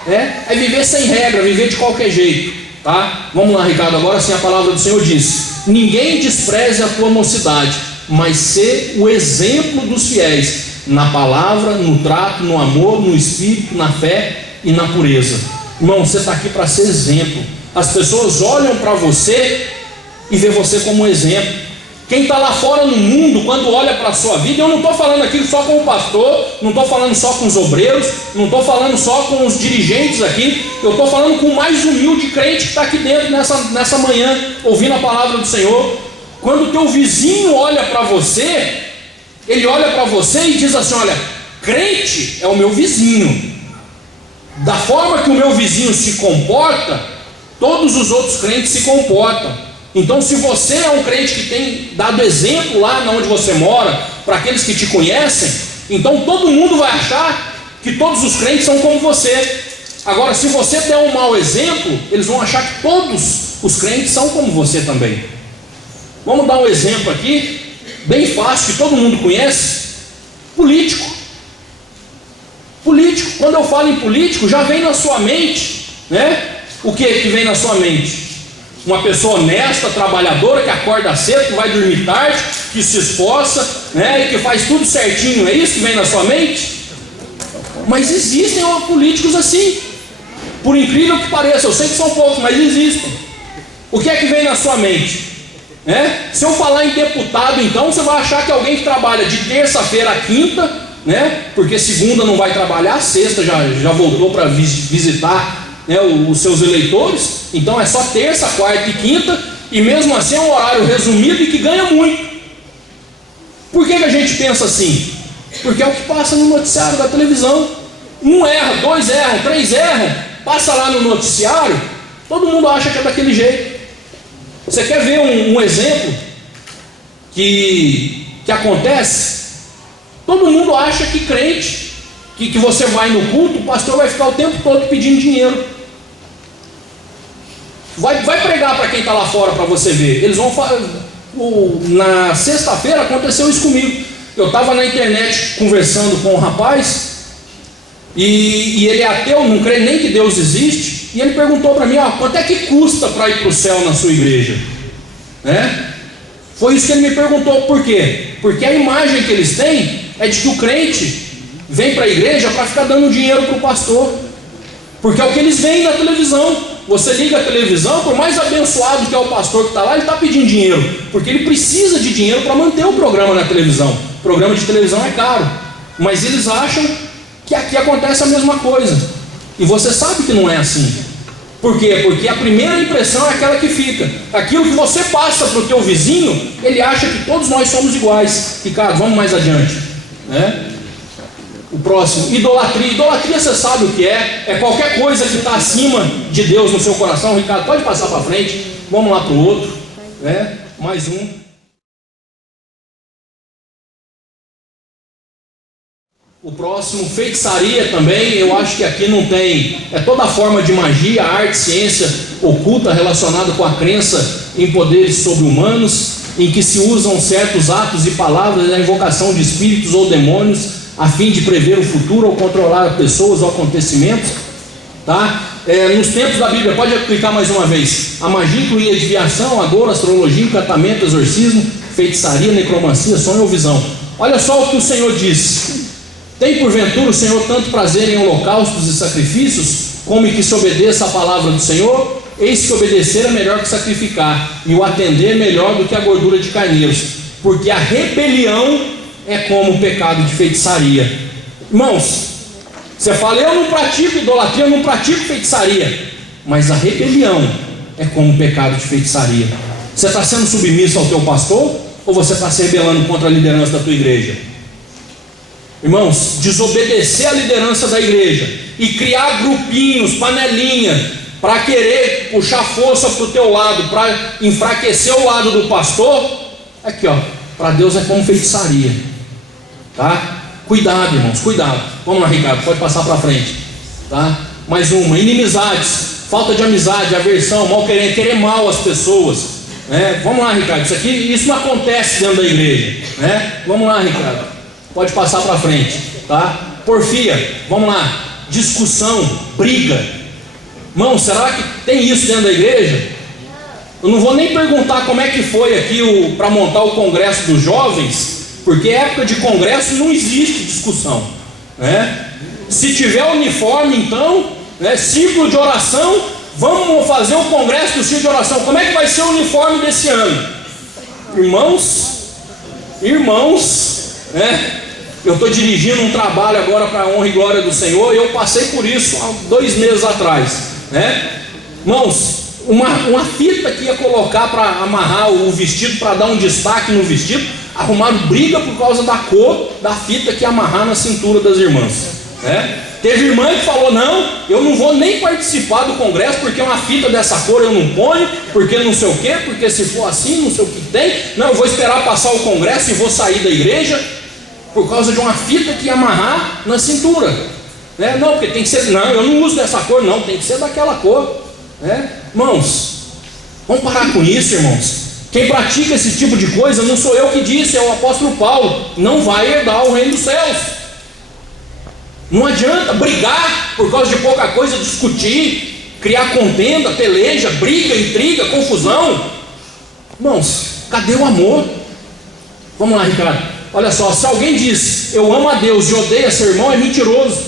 né? É viver sem regra, viver de qualquer jeito, tá? Vamos lá, Ricardo, agora sim a palavra do Senhor diz: ninguém despreze a tua mocidade, mas ser o exemplo dos fiéis, na palavra, no trato, no amor, no espírito, na fé e na pureza. Irmão, você está aqui para ser exemplo. As pessoas olham para você e vê você como um exemplo. Quem está lá fora no mundo, quando olha para a sua vida, eu não estou falando aqui só com o pastor, não estou falando só com os obreiros, não estou falando só com os dirigentes aqui, eu estou falando com o mais humilde crente que está aqui dentro nessa manhã, ouvindo a palavra do Senhor. Quando o teu vizinho olha para você, ele olha para você e diz assim: olha, crente é o meu vizinho. Da forma que o meu vizinho se comporta, todos os outros crentes se comportam. Então, se você é um crente que tem dado exemplo lá onde você mora, para aqueles que te conhecem, então todo mundo vai achar que todos os crentes são como você. Agora, se você der um mau exemplo, eles vão achar que todos os crentes são como você também. Vamos dar um exemplo aqui, bem fácil, que todo mundo conhece: político. Político, quando eu falo em político, já vem na sua mente, né? O que vem na sua mente? Uma pessoa honesta, trabalhadora, que acorda cedo, que vai dormir tarde, que se esforça, né? E que faz tudo certinho. É isso que vem na sua mente? Mas existem políticos assim, por incrível que pareça. Eu sei que são poucos, mas existem. O que é que vem na sua mente? né? Se eu falar em deputado, então você vai achar que alguém que trabalha de terça-feira a quinta, né? Porque segunda não vai trabalhar, sexta já voltou para visitar, né, os seus eleitores, então é só terça, quarta e quinta, e mesmo assim é um horário resumido e que ganha muito. Por que a gente pensa assim? Porque é o que passa no noticiário da televisão. Um erra, dois erram, três erram, passa lá no noticiário, todo mundo acha que é daquele jeito. Você quer ver um exemplo que acontece? Todo mundo acha que crente, que você vai no culto, o pastor vai ficar o tempo todo pedindo dinheiro. Vai pregar para quem está lá fora para você ver. Eles vão falar. Na sexta-feira aconteceu isso comigo. Eu estava na internet conversando com um rapaz, e ele é ateu, não crê nem que Deus existe, e ele perguntou para mim, quanto é que custa para ir para o céu na sua igreja? Né? Foi isso que ele me perguntou. Por quê? Porque a imagem que eles têm é de que o crente vem para a igreja para ficar dando dinheiro para o pastor, porque é o que eles veem na televisão. Você liga a televisão, por mais abençoado que é o pastor que está lá, ele está pedindo dinheiro, porque ele precisa de dinheiro para manter o programa na televisão. O programa de televisão é caro, mas eles acham que aqui acontece a mesma coisa, e você sabe que não é assim. Por quê? Porque a primeira impressão é aquela que fica. Aquilo que você passa para o teu vizinho, ele acha que todos nós somos iguais. Ricardo, vamos mais adiante, né? O próximo, idolatria. Idolatria, você sabe o que é? É qualquer coisa que está acima de Deus no seu coração. Ricardo, pode passar para frente. Vamos lá para o outro, né? Mais um. O próximo, feitiçaria também. Eu acho que aqui não tem. É toda forma de magia, arte, ciência oculta relacionada com a crença em poderes sobre-humanos, em que se usam certos atos e palavras na invocação de espíritos ou demônios a fim de prever o futuro ou controlar pessoas ou acontecimentos, tá? Nos tempos da Bíblia, pode aplicar mais uma vez. A magia incluía adivinhação, agouro, astrologia, encantamento, exorcismo, feitiçaria, necromancia, sonho ou visão. Olha só o que o Senhor diz: tem porventura o Senhor tanto prazer em holocaustos e sacrifícios, como em que se obedeça a palavra do Senhor? Eis que obedecer é melhor que sacrificar, e o atender melhor do que a gordura de carneiros, porque a rebelião é como o pecado de feitiçaria. Irmãos, você fala, eu não pratico idolatria, eu não pratico feitiçaria, mas a rebelião é como o pecado de feitiçaria. Você está sendo submisso ao teu pastor, ou você está se rebelando contra a liderança da tua igreja? Irmãos, desobedecer a liderança da igreja e criar grupinhos, panelinha, para querer puxar força para o teu lado, para enfraquecer o lado do pastor, aqui para Deus é como feitiçaria, tá? Cuidado, irmãos, cuidado. Vamos lá, Ricardo, pode passar para frente, tá? Mais uma, inimizades, falta de amizade, aversão, mal querer mal às pessoas, né? Vamos lá, Ricardo, isso não acontece dentro da igreja, né? Vamos lá, Ricardo, pode passar para frente, tá? Porfia, vamos lá, discussão, briga. Irmão, será que tem isso dentro da igreja? Eu não vou nem perguntar como é que foi aqui para montar o congresso dos jovens, porque época de congresso não existe discussão, né? Se tiver uniforme, então, né, círculo de oração, vamos fazer o congresso do círculo de oração. Como é que vai ser o uniforme desse ano? Irmãos, né? Eu estou dirigindo um trabalho agora para a honra e glória do Senhor, e eu passei por isso há 2 meses atrás, né? Irmãos, uma fita que ia colocar para amarrar o vestido, para dar um destaque no vestido, arrumaram briga por causa da cor da fita que ia amarrar na cintura das irmãs, né? Teve irmã que falou, não, eu não vou nem participar do congresso, porque uma fita dessa cor eu não ponho, porque não sei o que, porque se for assim, não sei o que tem, não, eu vou esperar passar o congresso e vou sair da igreja, por causa de uma fita que ia amarrar na cintura, né? Não, porque tem que ser, não, eu não uso dessa cor, não, tem que ser daquela cor, né? Irmãos, vamos parar com isso, irmãos. Quem pratica esse tipo de coisa, não sou eu que disse, é o apóstolo Paulo, não vai herdar o reino dos céus. Não adianta brigar por causa de pouca coisa, discutir, criar contenda, peleja, briga, intriga, confusão. Irmãos, cadê o amor? Vamos lá, Ricardo. Olha só, se alguém diz, eu amo a Deus e odeia seu irmão, é mentiroso.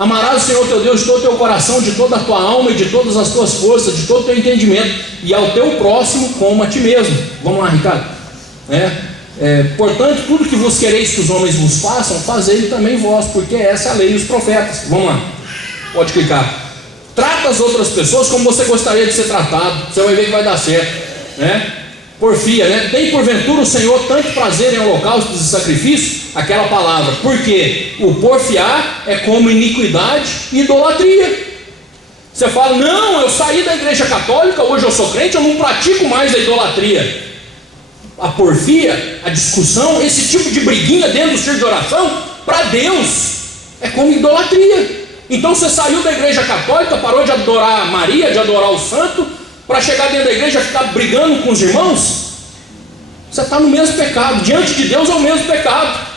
Amarás o Senhor teu Deus de todo o teu coração, de toda a tua alma e de todas as tuas forças, de todo o teu entendimento, e ao teu próximo como a ti mesmo. Vamos lá, Ricardo. Portanto, tudo que vos quereis que os homens vos façam, fazei também vós, porque essa é a lei e os profetas. Vamos lá, pode clicar. Trata as outras pessoas como você gostaria de ser tratado, você vai ver que vai dar certo, né? Porfia, né? Tem porventura o Senhor tanto prazer em holocaustos e sacrifícios? Aquela palavra, porque o porfiar é como iniquidade e idolatria. Você fala, não, eu saí da igreja católica, hoje eu sou crente, eu não pratico mais a idolatria. A porfia, a discussão, esse tipo de briguinha dentro do círculo de oração, para Deus, é como idolatria. Então você saiu da igreja católica, parou de adorar Maria, de adorar o santo, para chegar dentro da igreja e ficar brigando com os irmãos? Você está no mesmo pecado, diante de Deus é o mesmo pecado.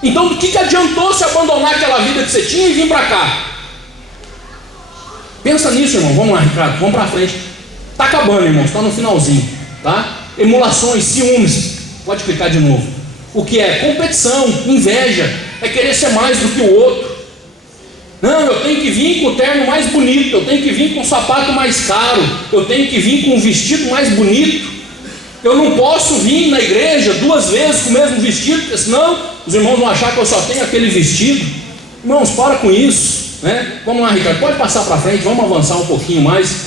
Então do que adiantou se abandonar aquela vida que você tinha e vir para cá? Pensa nisso, irmão. Vamos lá, Ricardo, vamos para frente. Está acabando, irmão, está no finalzinho, tá? Emulações, ciúmes, pode clicar de novo. O que é? Competição, inveja, é querer ser mais do que o outro. Não, eu tenho que vir com o terno mais bonito, eu tenho que vir com o sapato mais caro, eu tenho que vir com o vestido mais bonito. Eu não posso vir na igreja 2 vezes com o mesmo vestido, porque senão os irmãos vão achar que eu só tenho aquele vestido. Irmãos, para com isso, né? Vamos lá, Ricardo, pode passar para frente, vamos avançar um pouquinho mais.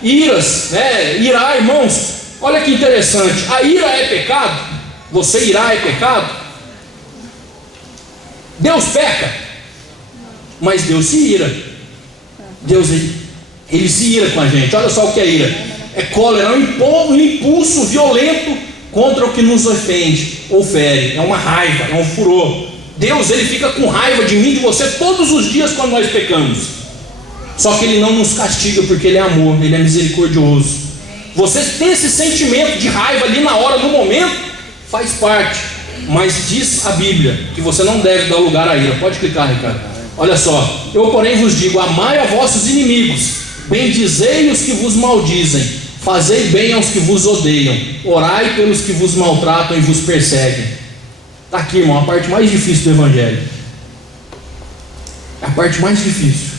Iras, né? Irar, irmãos, olha que interessante. A ira é pecado? Você irar é pecado? Deus peca, mas Deus se ira. Deus, ele se ira com a gente. Olha só o que é ira. É cólera, é um impulso violento contra o que nos ofende ou fere. É uma raiva, é um furor. Deus, ele fica com raiva de mim, de você, todos os dias quando nós pecamos. Só que ele não nos castiga, porque ele é amor, ele é misericordioso. Você tem esse sentimento de raiva ali na hora, no momento, faz parte. Mas diz a Bíblia que você não deve dar lugar à ira. Pode clicar, Ricardo. Olha só, eu porém vos digo, amai a vossos inimigos, bendizei os que vos maldizem, fazei bem aos que vos odeiam, orai pelos que vos maltratam e vos perseguem. Está aqui, irmão, a parte mais difícil do Evangelho. É a parte mais difícil.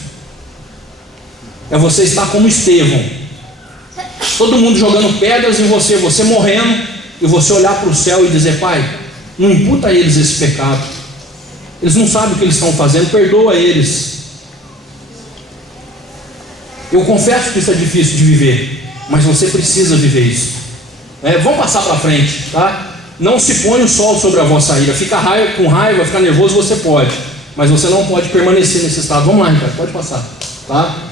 É você estar como Estevão, todo mundo jogando pedras em você, você morrendo, e você olhar para o céu e dizer, Pai, não imputa a eles esse pecado. Eles não sabem o que eles estão fazendo, perdoa eles. Eu confesso que isso é difícil de viver, mas você precisa viver isso. Vamos passar para frente, tá? Não se põe o sol sobre a vossa ira. Fica com raiva, ficar nervoso, você pode, mas você não pode permanecer nesse estado. Vamos lá, Ricardo, pode passar, tá?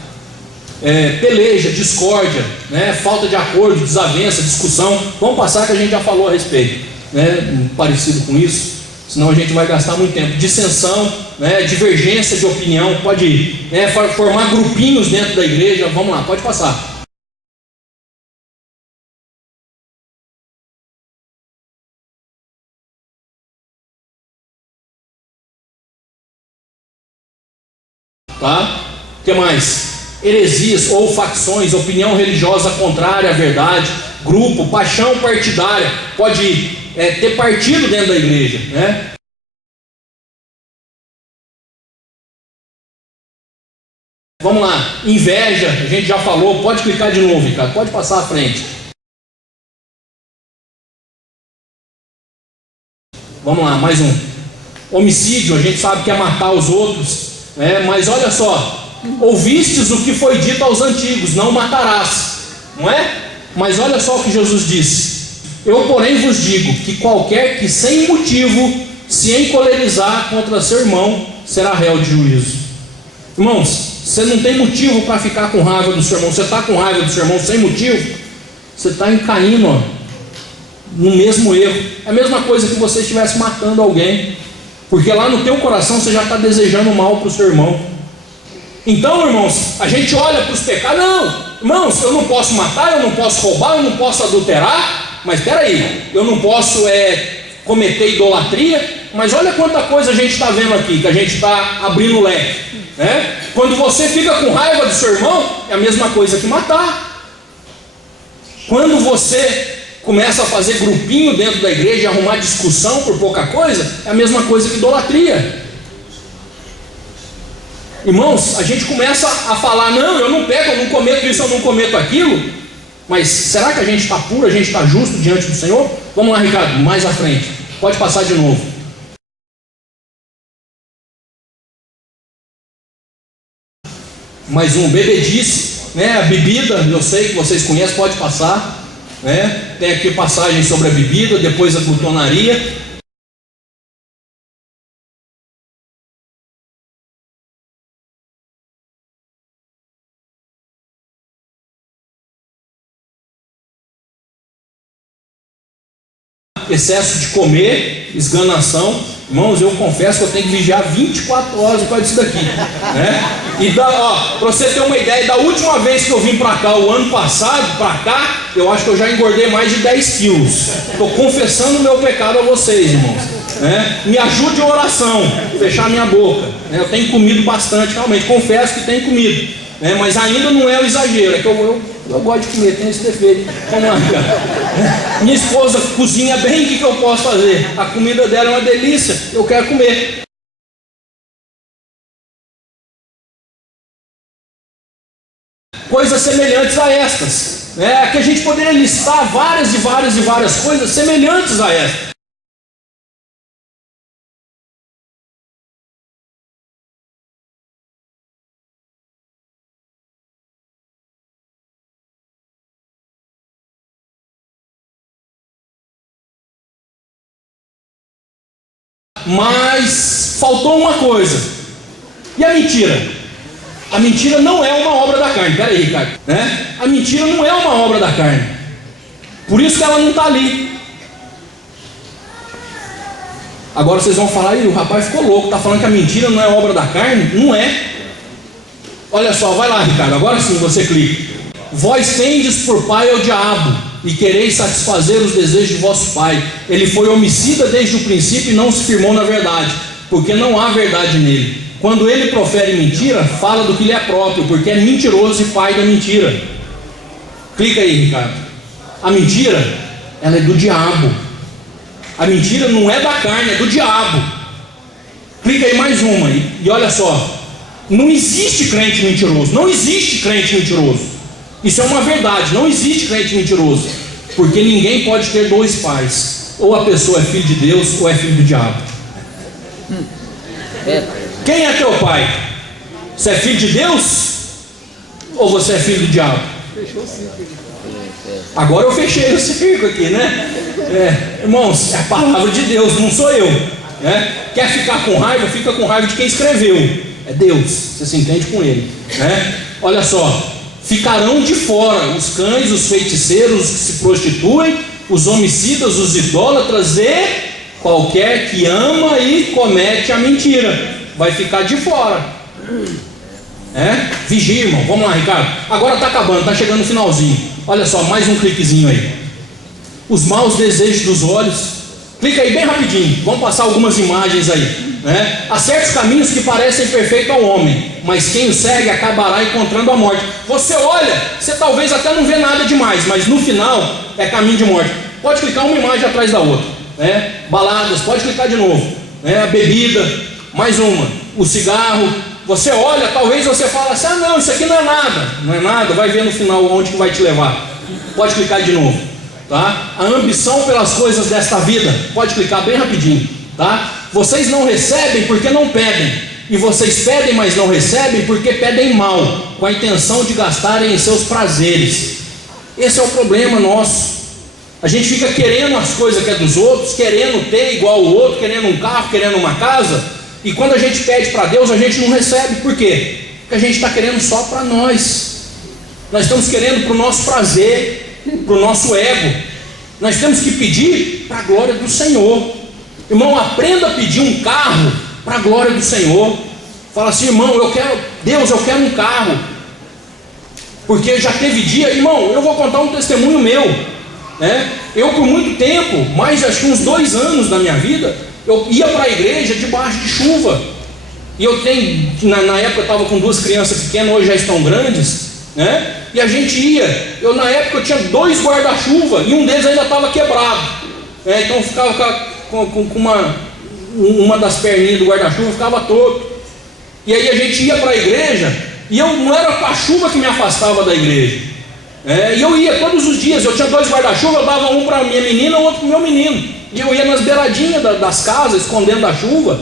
Peleja, discórdia, né? Falta de acordo, desavença, discussão. Vamos passar que a gente já falou a respeito, né? Parecido com isso. Senão a gente vai gastar muito tempo. Dissensão, né? Divergência de opinião, pode ir, né? Formar grupinhos dentro da igreja. Vamos lá, pode passar. Tá? O que mais? Heresias ou facções, opinião religiosa contrária à verdade, grupo, paixão partidária, pode ir. Ter partido dentro da igreja, né? Vamos lá, inveja, a gente já falou, pode clicar de novo, Ricardo, pode passar à frente. Vamos lá, mais um. Homicídio, a gente sabe que é matar os outros, né? Mas olha só, ouvistes o que foi dito aos antigos, não matarás, não é? Mas olha só o que Jesus disse. Eu, porém, vos digo que qualquer que sem motivo se encolerizar contra seu irmão será réu de juízo. Irmãos, você não tem motivo para ficar com raiva do seu irmão. Você está com raiva do seu irmão sem motivo, você está caindo no mesmo erro. É a mesma coisa que você estivesse matando alguém, porque lá no teu coração você já está desejando mal para o seu irmão. Então, irmãos, a gente olha para os pecados. Não, irmãos, eu não posso matar, eu não posso roubar, eu não posso adulterar. Mas espera aí, eu não posso cometer idolatria. Mas olha quanta coisa a gente está vendo aqui, que a gente está abrindo o leque, né? Quando você fica com raiva do seu irmão, é a mesma coisa que matar. Quando você começa a fazer grupinho dentro da igreja e arrumar discussão por pouca coisa, é a mesma coisa que idolatria. Irmãos, a gente começa a falar, não, eu não peco, eu não cometo isso, eu não cometo aquilo, mas será que a gente está puro, a gente está justo diante do Senhor? Vamos lá, Ricardo, mais à frente, pode passar de novo. Mais um, bebedice, né? A bebida, eu sei que vocês conhecem, pode passar, né? Tem aqui passagem sobre a bebida, depois a glutonaria. Excesso de comer, esganação. Irmãos, eu confesso que eu tenho que vigiar 24 horas por causa disso daqui, né? E para você ter uma ideia, da última vez que eu vim para cá, o ano passado, para cá, eu acho que eu já engordei mais de 10 quilos. Estou confessando o meu pecado a vocês, irmãos, né? Me ajude em oração, fechar minha boca, né? Eu tenho comido bastante, realmente, confesso que tenho comido, né? Mas ainda não é o exagero, é que eu gosto de comer, tem esse defeito. Vamos lá, cara. Minha esposa cozinha bem, o que eu posso fazer? A comida dela é uma delícia, eu quero comer. Coisas semelhantes a estas, né? Que a gente poderia listar várias coisas semelhantes a estas. Mas faltou uma coisa. E a mentira? A mentira não é uma obra da carne. Pera aí, Ricardo, né? A mentira não é uma obra da carne. Por isso que ela não está ali. Agora vocês vão falar, o rapaz ficou louco, está falando que a mentira não é obra da carne? Não é. Olha só, vai lá, Ricardo, agora sim você clica. Vós tendes por pai ao diabo, e quereis satisfazer os desejos de vosso pai. Ele foi homicida desde o princípio e não se firmou na verdade, porque não há verdade nele. Quando ele profere mentira, fala do que lhe é próprio, porque é mentiroso e pai da mentira. Clica aí, Ricardo. A mentira, ela é do diabo. A mentira não é da carne, é do diabo. Clica aí mais uma, e olha só. Não existe crente mentiroso. Não existe crente mentiroso. Isso é uma verdade, não existe crente mentiroso, porque ninguém pode ter dois pais. Ou a pessoa é filho de Deus ou é filho do diabo. Quem é teu pai? Você é filho de Deus ou você é filho do diabo? Agora eu fechei o circo aqui, né? Irmãos, é a palavra de Deus, não sou eu, né? Quer ficar com raiva? Fica com raiva de quem escreveu. É Deus, você se entende com ele, né? Olha só. Ficarão de fora os cães, os feiticeiros, os que se prostituem, os homicidas, os idólatras e qualquer que ama e comete a mentira. Vai ficar de fora. Vigia, irmão. Vamos lá, Ricardo. Agora está acabando, está chegando no finalzinho. Olha só, mais um cliquezinho aí. Os maus desejos dos olhos. Clica aí bem rapidinho. Vamos passar algumas imagens aí. Há certos caminhos que parecem perfeitos ao homem, mas quem o segue acabará encontrando a morte. Você olha, você talvez até não vê nada demais, mas no final é caminho de morte. Pode clicar uma imagem atrás da outra, baladas, pode clicar de novo, a bebida, mais uma, o cigarro. Você olha, talvez você fale assim, não, isso aqui não é nada, vai ver no final onde que vai te levar. Pode clicar de novo, tá? A ambição pelas coisas desta vida, pode clicar bem rapidinho, tá? Vocês não recebem porque não pedem, e vocês pedem, mas não recebem porque pedem mal, com a intenção de gastarem em seus prazeres. Esse é o problema nosso. A gente fica querendo as coisas que é dos outros, querendo ter igual o outro, querendo um carro, querendo uma casa, e quando a gente pede para Deus, a gente não recebe. Por quê? Porque a gente está querendo só para nós. Nós estamos querendo para o nosso prazer, para o nosso ego. Nós temos que pedir para a glória do Senhor. Irmão, aprenda a pedir um carro para a glória do Senhor. Fala assim, irmão, Deus, eu quero um carro. Porque já teve dia, irmão, eu vou contar um testemunho meu, Eu por muito tempo, mais acho que uns 2 anos da minha vida, eu ia para a igreja debaixo de chuva. E eu tenho, na época eu estava com 2 crianças pequenas, hoje já estão grandes. né? E a gente ia. Na época eu tinha 2 guarda-chuva e um deles ainda estava quebrado, né? Então eu ficava com uma das perninhas do guarda-chuva ficava torto. E aí a gente ia para a igreja e eu não era a chuva que me afastava da igreja, e eu ia todos os dias. Eu tinha 2 guarda-chuva, eu dava um para minha menina, outro para o meu menino, e eu ia nas beiradinhas das casas, escondendo da chuva.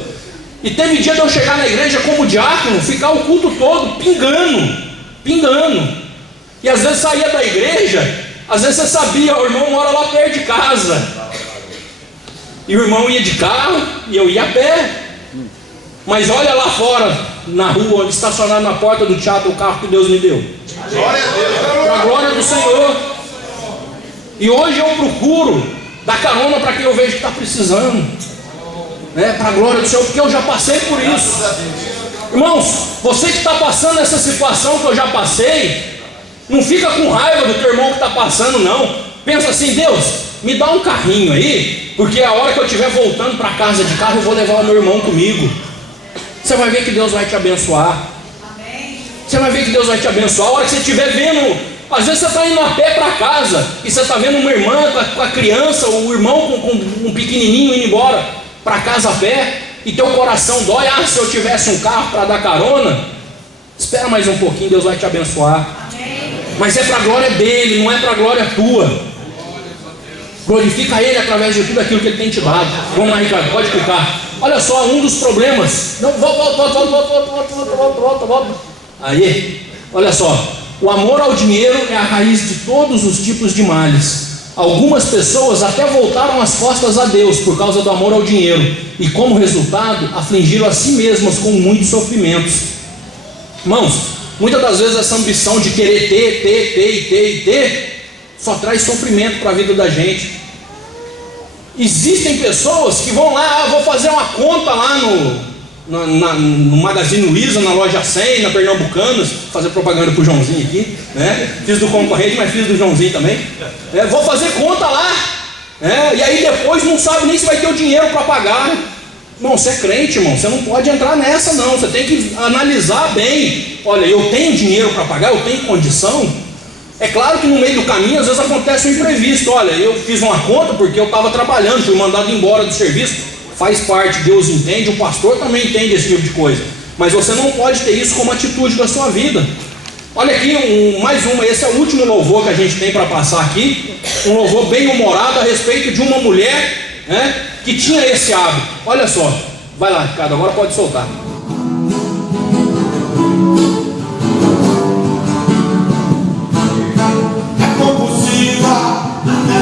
E teve dia de eu chegar na igreja como diácono, ficar o culto todo pingando. E às vezes saía da igreja, às vezes você sabia, o irmão mora lá perto de casa, e o irmão ia de carro e eu ia a pé. Mas olha lá fora, na rua, estacionado na porta do teatro, o carro que Deus me deu. Glória a Deus. Para a glória do Senhor. E hoje eu procuro dar carona para quem eu vejo que está precisando, né? Para a glória do Senhor, porque eu já passei por isso. Irmãos, você que está passando essa situação que eu já passei, não fica com raiva do teu irmão que está passando, não. Pensa assim: Deus, me dá um carrinho aí, porque a hora que eu estiver voltando para casa de carro, eu vou levar o meu irmão comigo. Você vai ver que Deus vai te abençoar. Você vai ver que Deus vai te abençoar. A hora que você estiver vendo, às vezes você está indo a pé para casa e você está vendo uma irmã com a criança, ou o irmão com um pequenininho indo embora para casa a pé, e teu coração dói. Se eu tivesse um carro para dar carona. Espera mais um pouquinho, Deus vai te abençoar. Mas é para a glória dele, não é para a glória tua. Glorifica ele através de tudo aquilo que ele tem te dado. Vamos lá, Ricardo, pode clicar. Olha só, um dos problemas. Não, volta. Aí, olha só. O amor ao dinheiro é a raiz de todos os tipos de males. Algumas pessoas até voltaram as costas a Deus por causa do amor ao dinheiro, e como resultado, afligiram a si mesmas com muitos sofrimentos. Irmãos, muitas das vezes essa ambição de querer ter só traz sofrimento para a vida da gente. Existem pessoas que vão lá: vou fazer uma conta lá no Magazine Luiza, na loja 100, na Pernambucanas, fazer propaganda pro Joãozinho aqui, né? Fiz do concorrente, mas fiz do Joãozinho também. Vou fazer conta lá, e aí depois não sabe nem se vai ter o dinheiro para pagar. Irmão, você é crente, irmão, você não pode entrar nessa não. Você tem que analisar bem. Olha, eu tenho dinheiro para pagar, eu tenho condição. É claro que no meio do caminho às vezes acontece um imprevisto. Olha, eu fiz uma conta porque eu estava trabalhando, fui mandado embora do serviço. Faz parte, Deus entende, o pastor também entende esse tipo de coisa. Mas você não pode ter isso como atitude da sua vida. Olha aqui, mais uma. Esse é o último louvor que a gente tem para passar aqui. Um louvor bem humorado a respeito de uma mulher, né, que tinha esse hábito. Olha só, vai lá, Ricardo, agora pode soltar.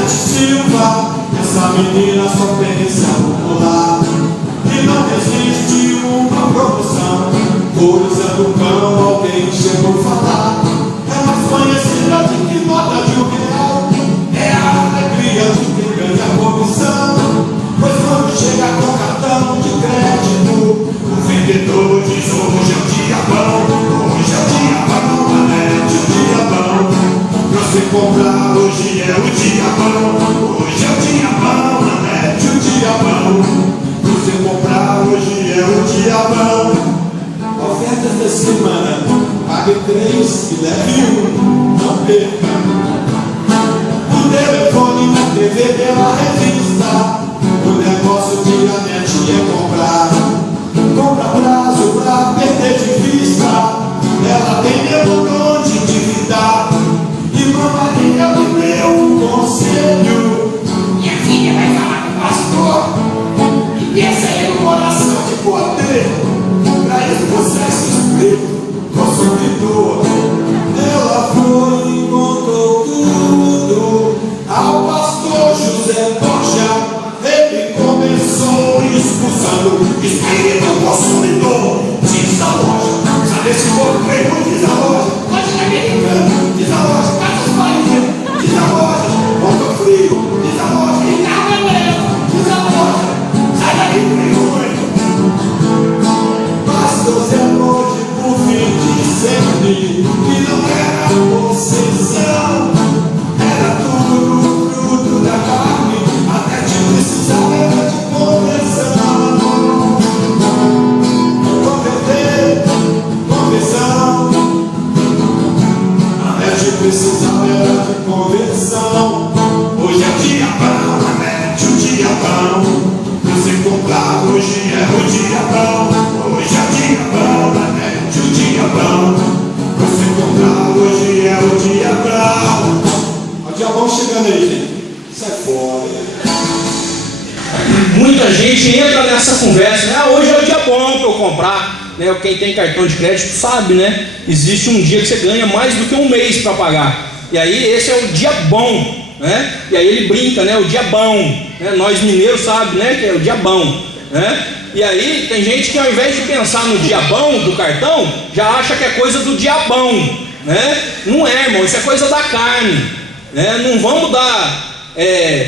Silva, essa menina só pensa no pular, e não resiste uma promoção. Coisa do cão, alguém chegou a falar. É mais conhecida do que nota de R$1. É a alegria de quem ganha a comissão. Pois quando chega com cartão de crédito, o vendedor diz: hoje é o dia bom, hoje é o dia bom, Anete, o dia bom. Pra você comprar, hoje é o dia bom, hoje é o dia bom, Anete, o dia bom. Pra você comprar, hoje é o dia bom. Ofertas da semana, pague 3 e leve 1, não perca. O telefone na TV pela revista, o negócio de Anete é comprar. Compra prazo pra perder de vista, ela tem meu dom de endividar. E Maria me deu um conselho: minha filha vai falar com o pastor e pensa em uma oração de poder. Pra isso você se inscreve, consumidor. Ela foi e contou tudo ao pastor José Borja. Ele começou expulsando o espírito consumidor. Diz a loja, sabe esse povo veio, diz a loja. Pode na americana, diz a loja. Diz a loja, volta frio. Diz a loja, Ricardo é meu. Diz a loja, sai daí frio. Pastor Zé Lorde, por fim de sempre, que não era possessão, era tudo fruto da carne, até te precisava era de conversão. Converter, conversão. japonês. Sai fora. Muita gente entra nessa conversa, né? Hoje é o dia bom para eu comprar, né? Quem tem cartão de crédito sabe, né? Existe um dia que você ganha mais do que um mês para pagar. E aí esse é o dia bom, né? E aí ele brinca, né? O dia bom, né? Nós mineiros sabemos, né? Que é o dia bom, né? E aí tem gente que ao invés de pensar no dia bom do cartão, já acha que é coisa do diabão, né? Não é, irmão, isso é coisa da carne, né? Não vamos dar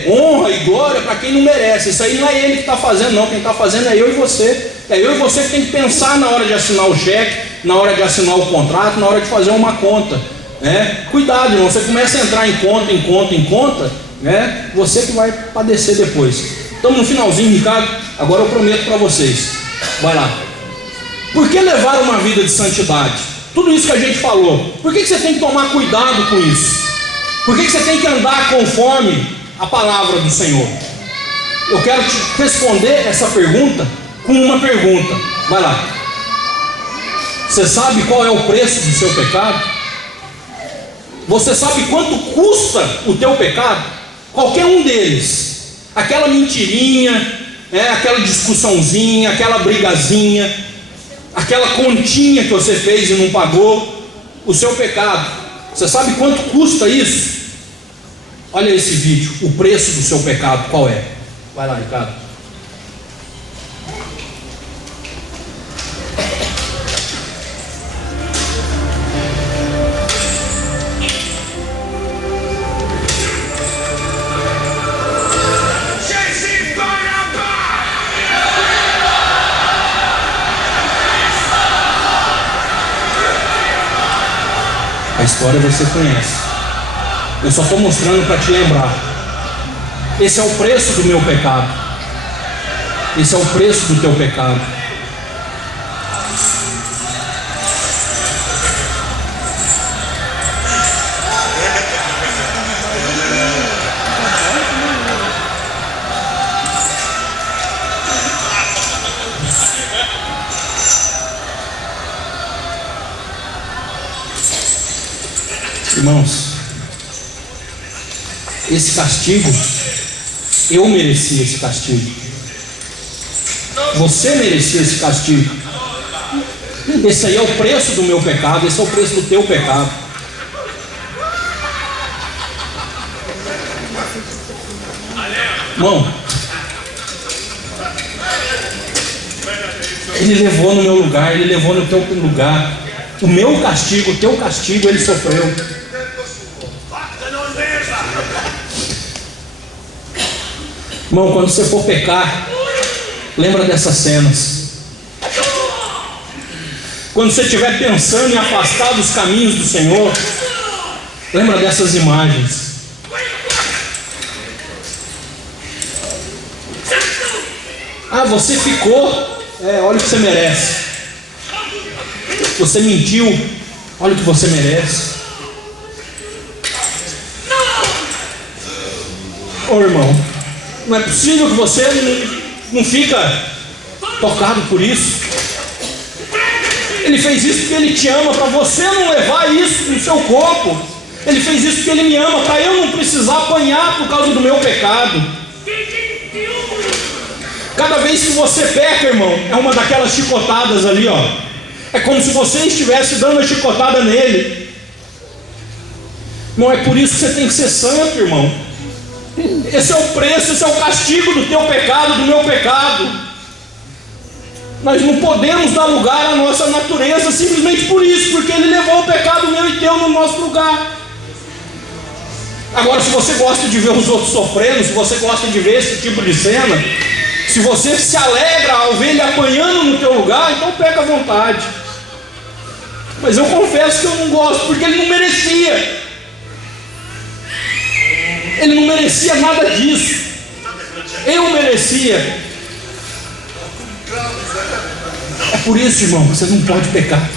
honra e glória para quem não merece. Isso aí não é ele que está fazendo, não. Quem está fazendo é eu e você. É eu e você que tem que pensar na hora de assinar o cheque, na hora de assinar o contrato, na hora de fazer uma conta, né? Cuidado, irmão, você começa a entrar em conta, né? Você que vai padecer depois. Estamos no finalzinho, Ricardo. Agora eu prometo para vocês. Vai lá. Por que levar uma vida de santidade? Tudo isso que a gente falou. Por que você tem que tomar cuidado com isso? Por que você tem que andar conforme a palavra do Senhor? Eu quero te responder essa pergunta com uma pergunta. Vai lá. Você sabe qual é o preço do seu pecado? Você sabe quanto custa o teu pecado? Qualquer um deles. Aquela mentirinha, aquela discussãozinha, aquela brigazinha, aquela continha que você fez e não pagou, o seu pecado. Você sabe quanto custa isso? Olha esse vídeo, o preço do seu pecado, qual é? Vai lá, Ricardo. A história você conhece. Eu só estou mostrando para te lembrar. Esse é o preço do meu pecado. Esse é o preço do teu pecado. Irmãos, esse castigo, eu mereci esse castigo. Você merecia esse castigo. Esse aí é o preço do meu pecado, esse é o preço do teu pecado. Irmão, ele levou no meu lugar, ele levou no teu lugar. O meu castigo, o teu castigo, ele sofreu. Irmão, quando você for pecar, lembra dessas cenas. Quando você estiver pensando em afastar dos caminhos do Senhor, lembra dessas imagens. Ah, você ficou, olha o que você merece. Você mentiu, olha o que você merece. Ô irmão, não é possível que você não fica tocado por isso. Ele fez isso porque Ele te ama, para você não levar isso no seu corpo. Ele fez isso porque Ele me ama, para eu não precisar apanhar por causa do meu pecado. Cada vez que você peca, irmão, é uma daquelas chicotadas ali, ó. É como se você estivesse dando a chicotada nele. Não é por isso que você tem que ser santo, irmão. Esse é o preço, esse é o castigo do teu pecado, do meu pecado. Nós não podemos dar lugar à nossa natureza simplesmente por isso, porque Ele levou o pecado meu e teu no nosso lugar. Agora, se você gosta de ver os outros sofrendo, se você gosta de ver esse tipo de cena, se você se alegra ao ver Ele apanhando no teu lugar, então peca à vontade. Mas eu confesso que eu não gosto, porque Ele não merecia. Ele não merecia nada disso. Eu merecia. É por isso, irmão, que você não pode pecar.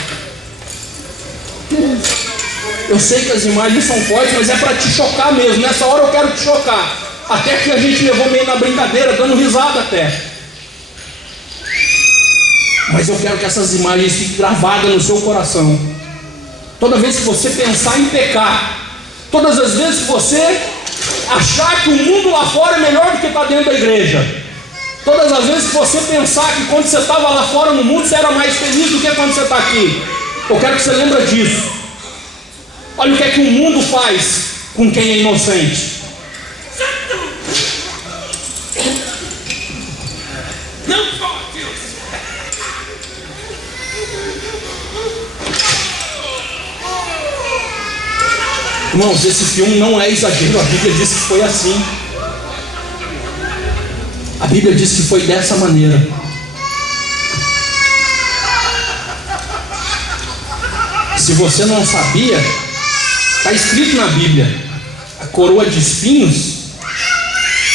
Eu sei que as imagens são fortes, mas é para te chocar mesmo. Nessa hora eu quero te chocar. Até que a gente levou meio na brincadeira, dando risada até. Mas eu quero que essas imagens fiquem gravadas no seu coração. Toda vez que você pensar em pecar, todas as vezes que você achar que o mundo lá fora é melhor do que está dentro da igreja. Todas as vezes que você pensar que quando você estava lá fora no mundo você era mais feliz do que quando você está aqui, eu quero que você lembre disso. Olha o que é que o mundo faz com quem é inocente. Irmãos, esse filme não é exagero, a Bíblia diz que foi assim. A Bíblia diz que foi dessa maneira. Se você não sabia, está escrito na Bíblia, a coroa de espinhos,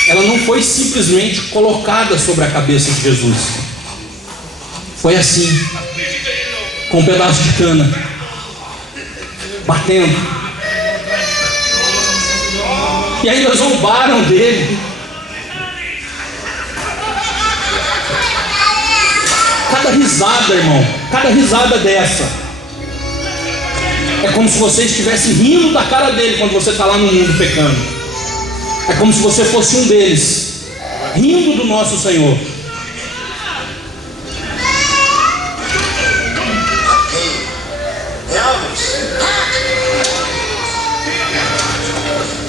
ela não foi simplesmente colocada sobre a cabeça de Jesus. Foi assim, com um pedaço de cana, batendo. E ainda zombaram dele. Cada risada, irmão, cada risada dessa é como se você estivesse rindo da cara dele quando você está lá no mundo pecando. É como se você fosse um deles, rindo do nosso Senhor.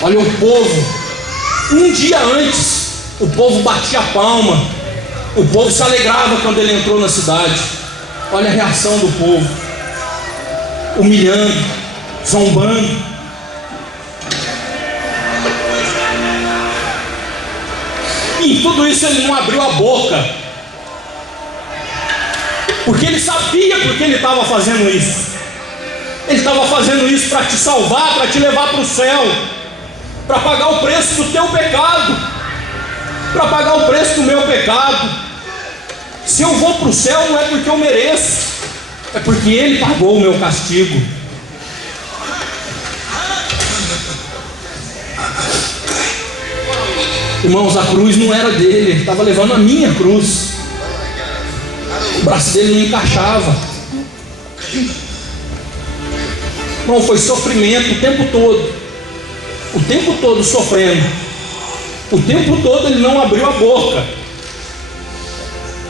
Olha o povo, um dia antes, o povo batia a palma, o povo se alegrava quando ele entrou na cidade. Olha a reação do povo, humilhando, zombando. E em tudo isso ele não abriu a boca, porque ele sabia por que ele estava fazendo isso. Ele estava fazendo isso para te salvar, para te levar para o céu, para pagar o preço do teu pecado, para pagar o preço do meu pecado. Se eu vou para o céu não é porque eu mereço, é porque Ele pagou o meu castigo. Irmãos, a cruz não era dele, ele estava levando a minha cruz. O braço dele não encaixava. Não, foi sofrimento o tempo todo. O tempo todo sofrendo. O tempo todo ele não abriu a boca,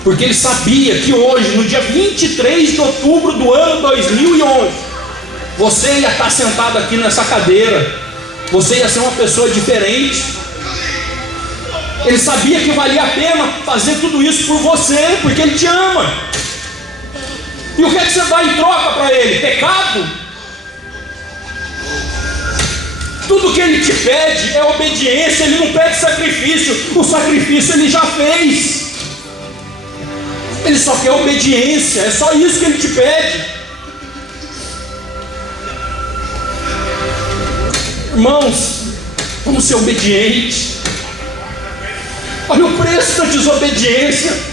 porque ele sabia que hoje, no dia 23 de outubro do ano 2011, você ia estar sentado aqui nessa cadeira, você ia ser uma pessoa diferente. Ele sabia que valia a pena fazer tudo isso por você, porque ele te ama. E o que é que você dá em troca para ele? Pecado? Tudo que ele te pede é obediência, ele não pede sacrifício. O sacrifício ele já fez. Ele só quer obediência, é só isso que ele te pede. Irmãos, vamos ser obedientes. Olha o preço da desobediência.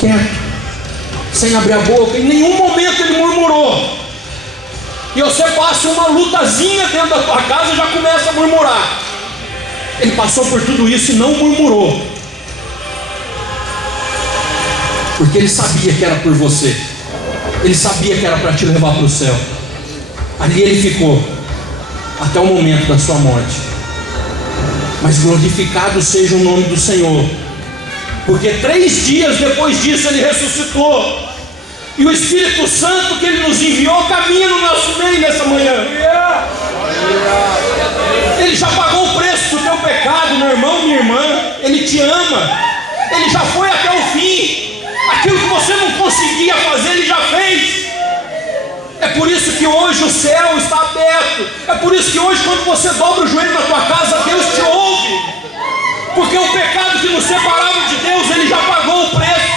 Quieto, sem abrir a boca, em nenhum momento ele murmurou. E você passa uma lutazinha dentro da tua casa e já começa a murmurar. Ele passou por tudo isso e não murmurou, porque ele sabia que era por você. Ele sabia que era para te levar para o céu. Ali ele ficou até o momento da sua morte. Mas glorificado seja o nome do Senhor, porque 3 dias depois disso ele ressuscitou. E o Espírito Santo que Ele nos enviou caminha no nosso meio nessa manhã. Ele já pagou o preço do teu pecado, meu irmão, minha irmã. Ele te ama. Ele já foi até o fim. Aquilo que você não conseguia fazer, Ele já fez. É por isso que hoje o céu está aberto. É por isso que hoje, quando você dobra o joelho na tua casa, Deus te ouve. Porque o pecado que nos separava de Deus, Ele já pagou o preço.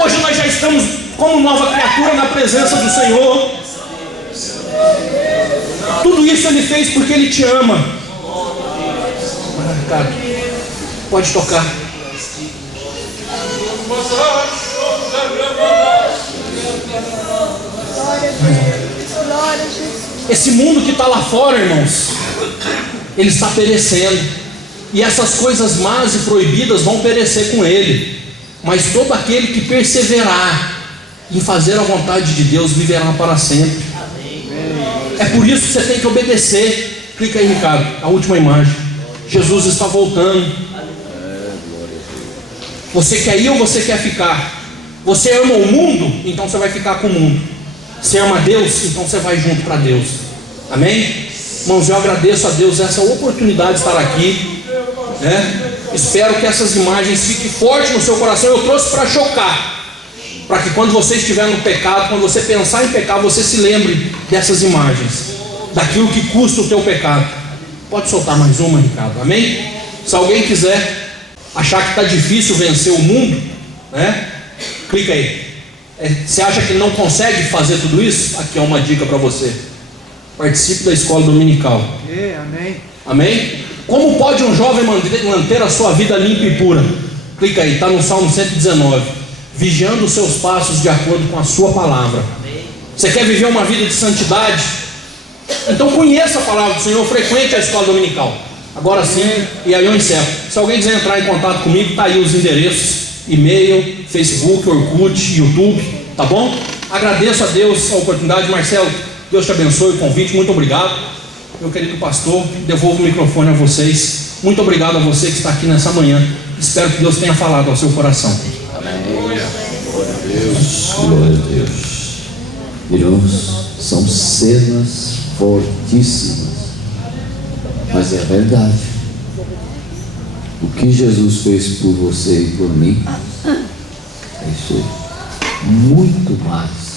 Hoje nós já estamos como nova criatura na presença do Senhor. Tudo isso Ele fez porque Ele te ama. Cara, pode tocar. Esse mundo que está lá fora, irmãos, ele está perecendo. E essas coisas más e proibidas vão perecer com ele. mas todo aquele que perseverar em fazer a vontade de Deus viverá para sempre. É por isso que você tem que obedecer. Clica aí, Ricardo, a última imagem. Jesus está voltando. Você quer ir ou você quer ficar? Você ama o mundo, então você vai ficar com o mundo. Você ama Deus, então você vai junto para Deus. Amém? Irmãos, eu agradeço a Deus essa oportunidade de estar aqui, né? Espero que essas imagens fiquem fortes no seu coração. Eu trouxe para chocar, para que quando você estiver no pecado, quando você pensar em pecar, você se lembre dessas imagens, daquilo que custa o teu pecado. Pode soltar mais uma, Ricardo, amém? Se alguém quiser achar que está difícil vencer o mundo, né? Clica aí. Você acha que não consegue fazer tudo isso? Aqui é uma dica para você. Participe da escola dominical. Amém. Amém? Como pode um jovem manter a sua vida limpa e pura? Clica aí, está no Salmo 119. Vigiando os seus passos de acordo com a sua palavra. Você quer viver uma vida de santidade? Então conheça a palavra do Senhor, frequente a escola dominical. Agora sim, e aí eu encerro. Se alguém quiser entrar em contato comigo, está aí os endereços: e-mail, Facebook, Orkut, YouTube, tá bom? Agradeço a Deus a oportunidade. Marcelo, Deus te abençoe o convite, muito obrigado. Meu querido pastor, devolvo o microfone a vocês. Muito obrigado a você que está aqui nessa manhã. Espero que Deus tenha falado ao seu coração. Amém. Glória a Deus. Glória a Deus. Irmãos, são cenas fortíssimas, mas é verdade. O que Jesus fez por você e por mim é isso aí. Muito mais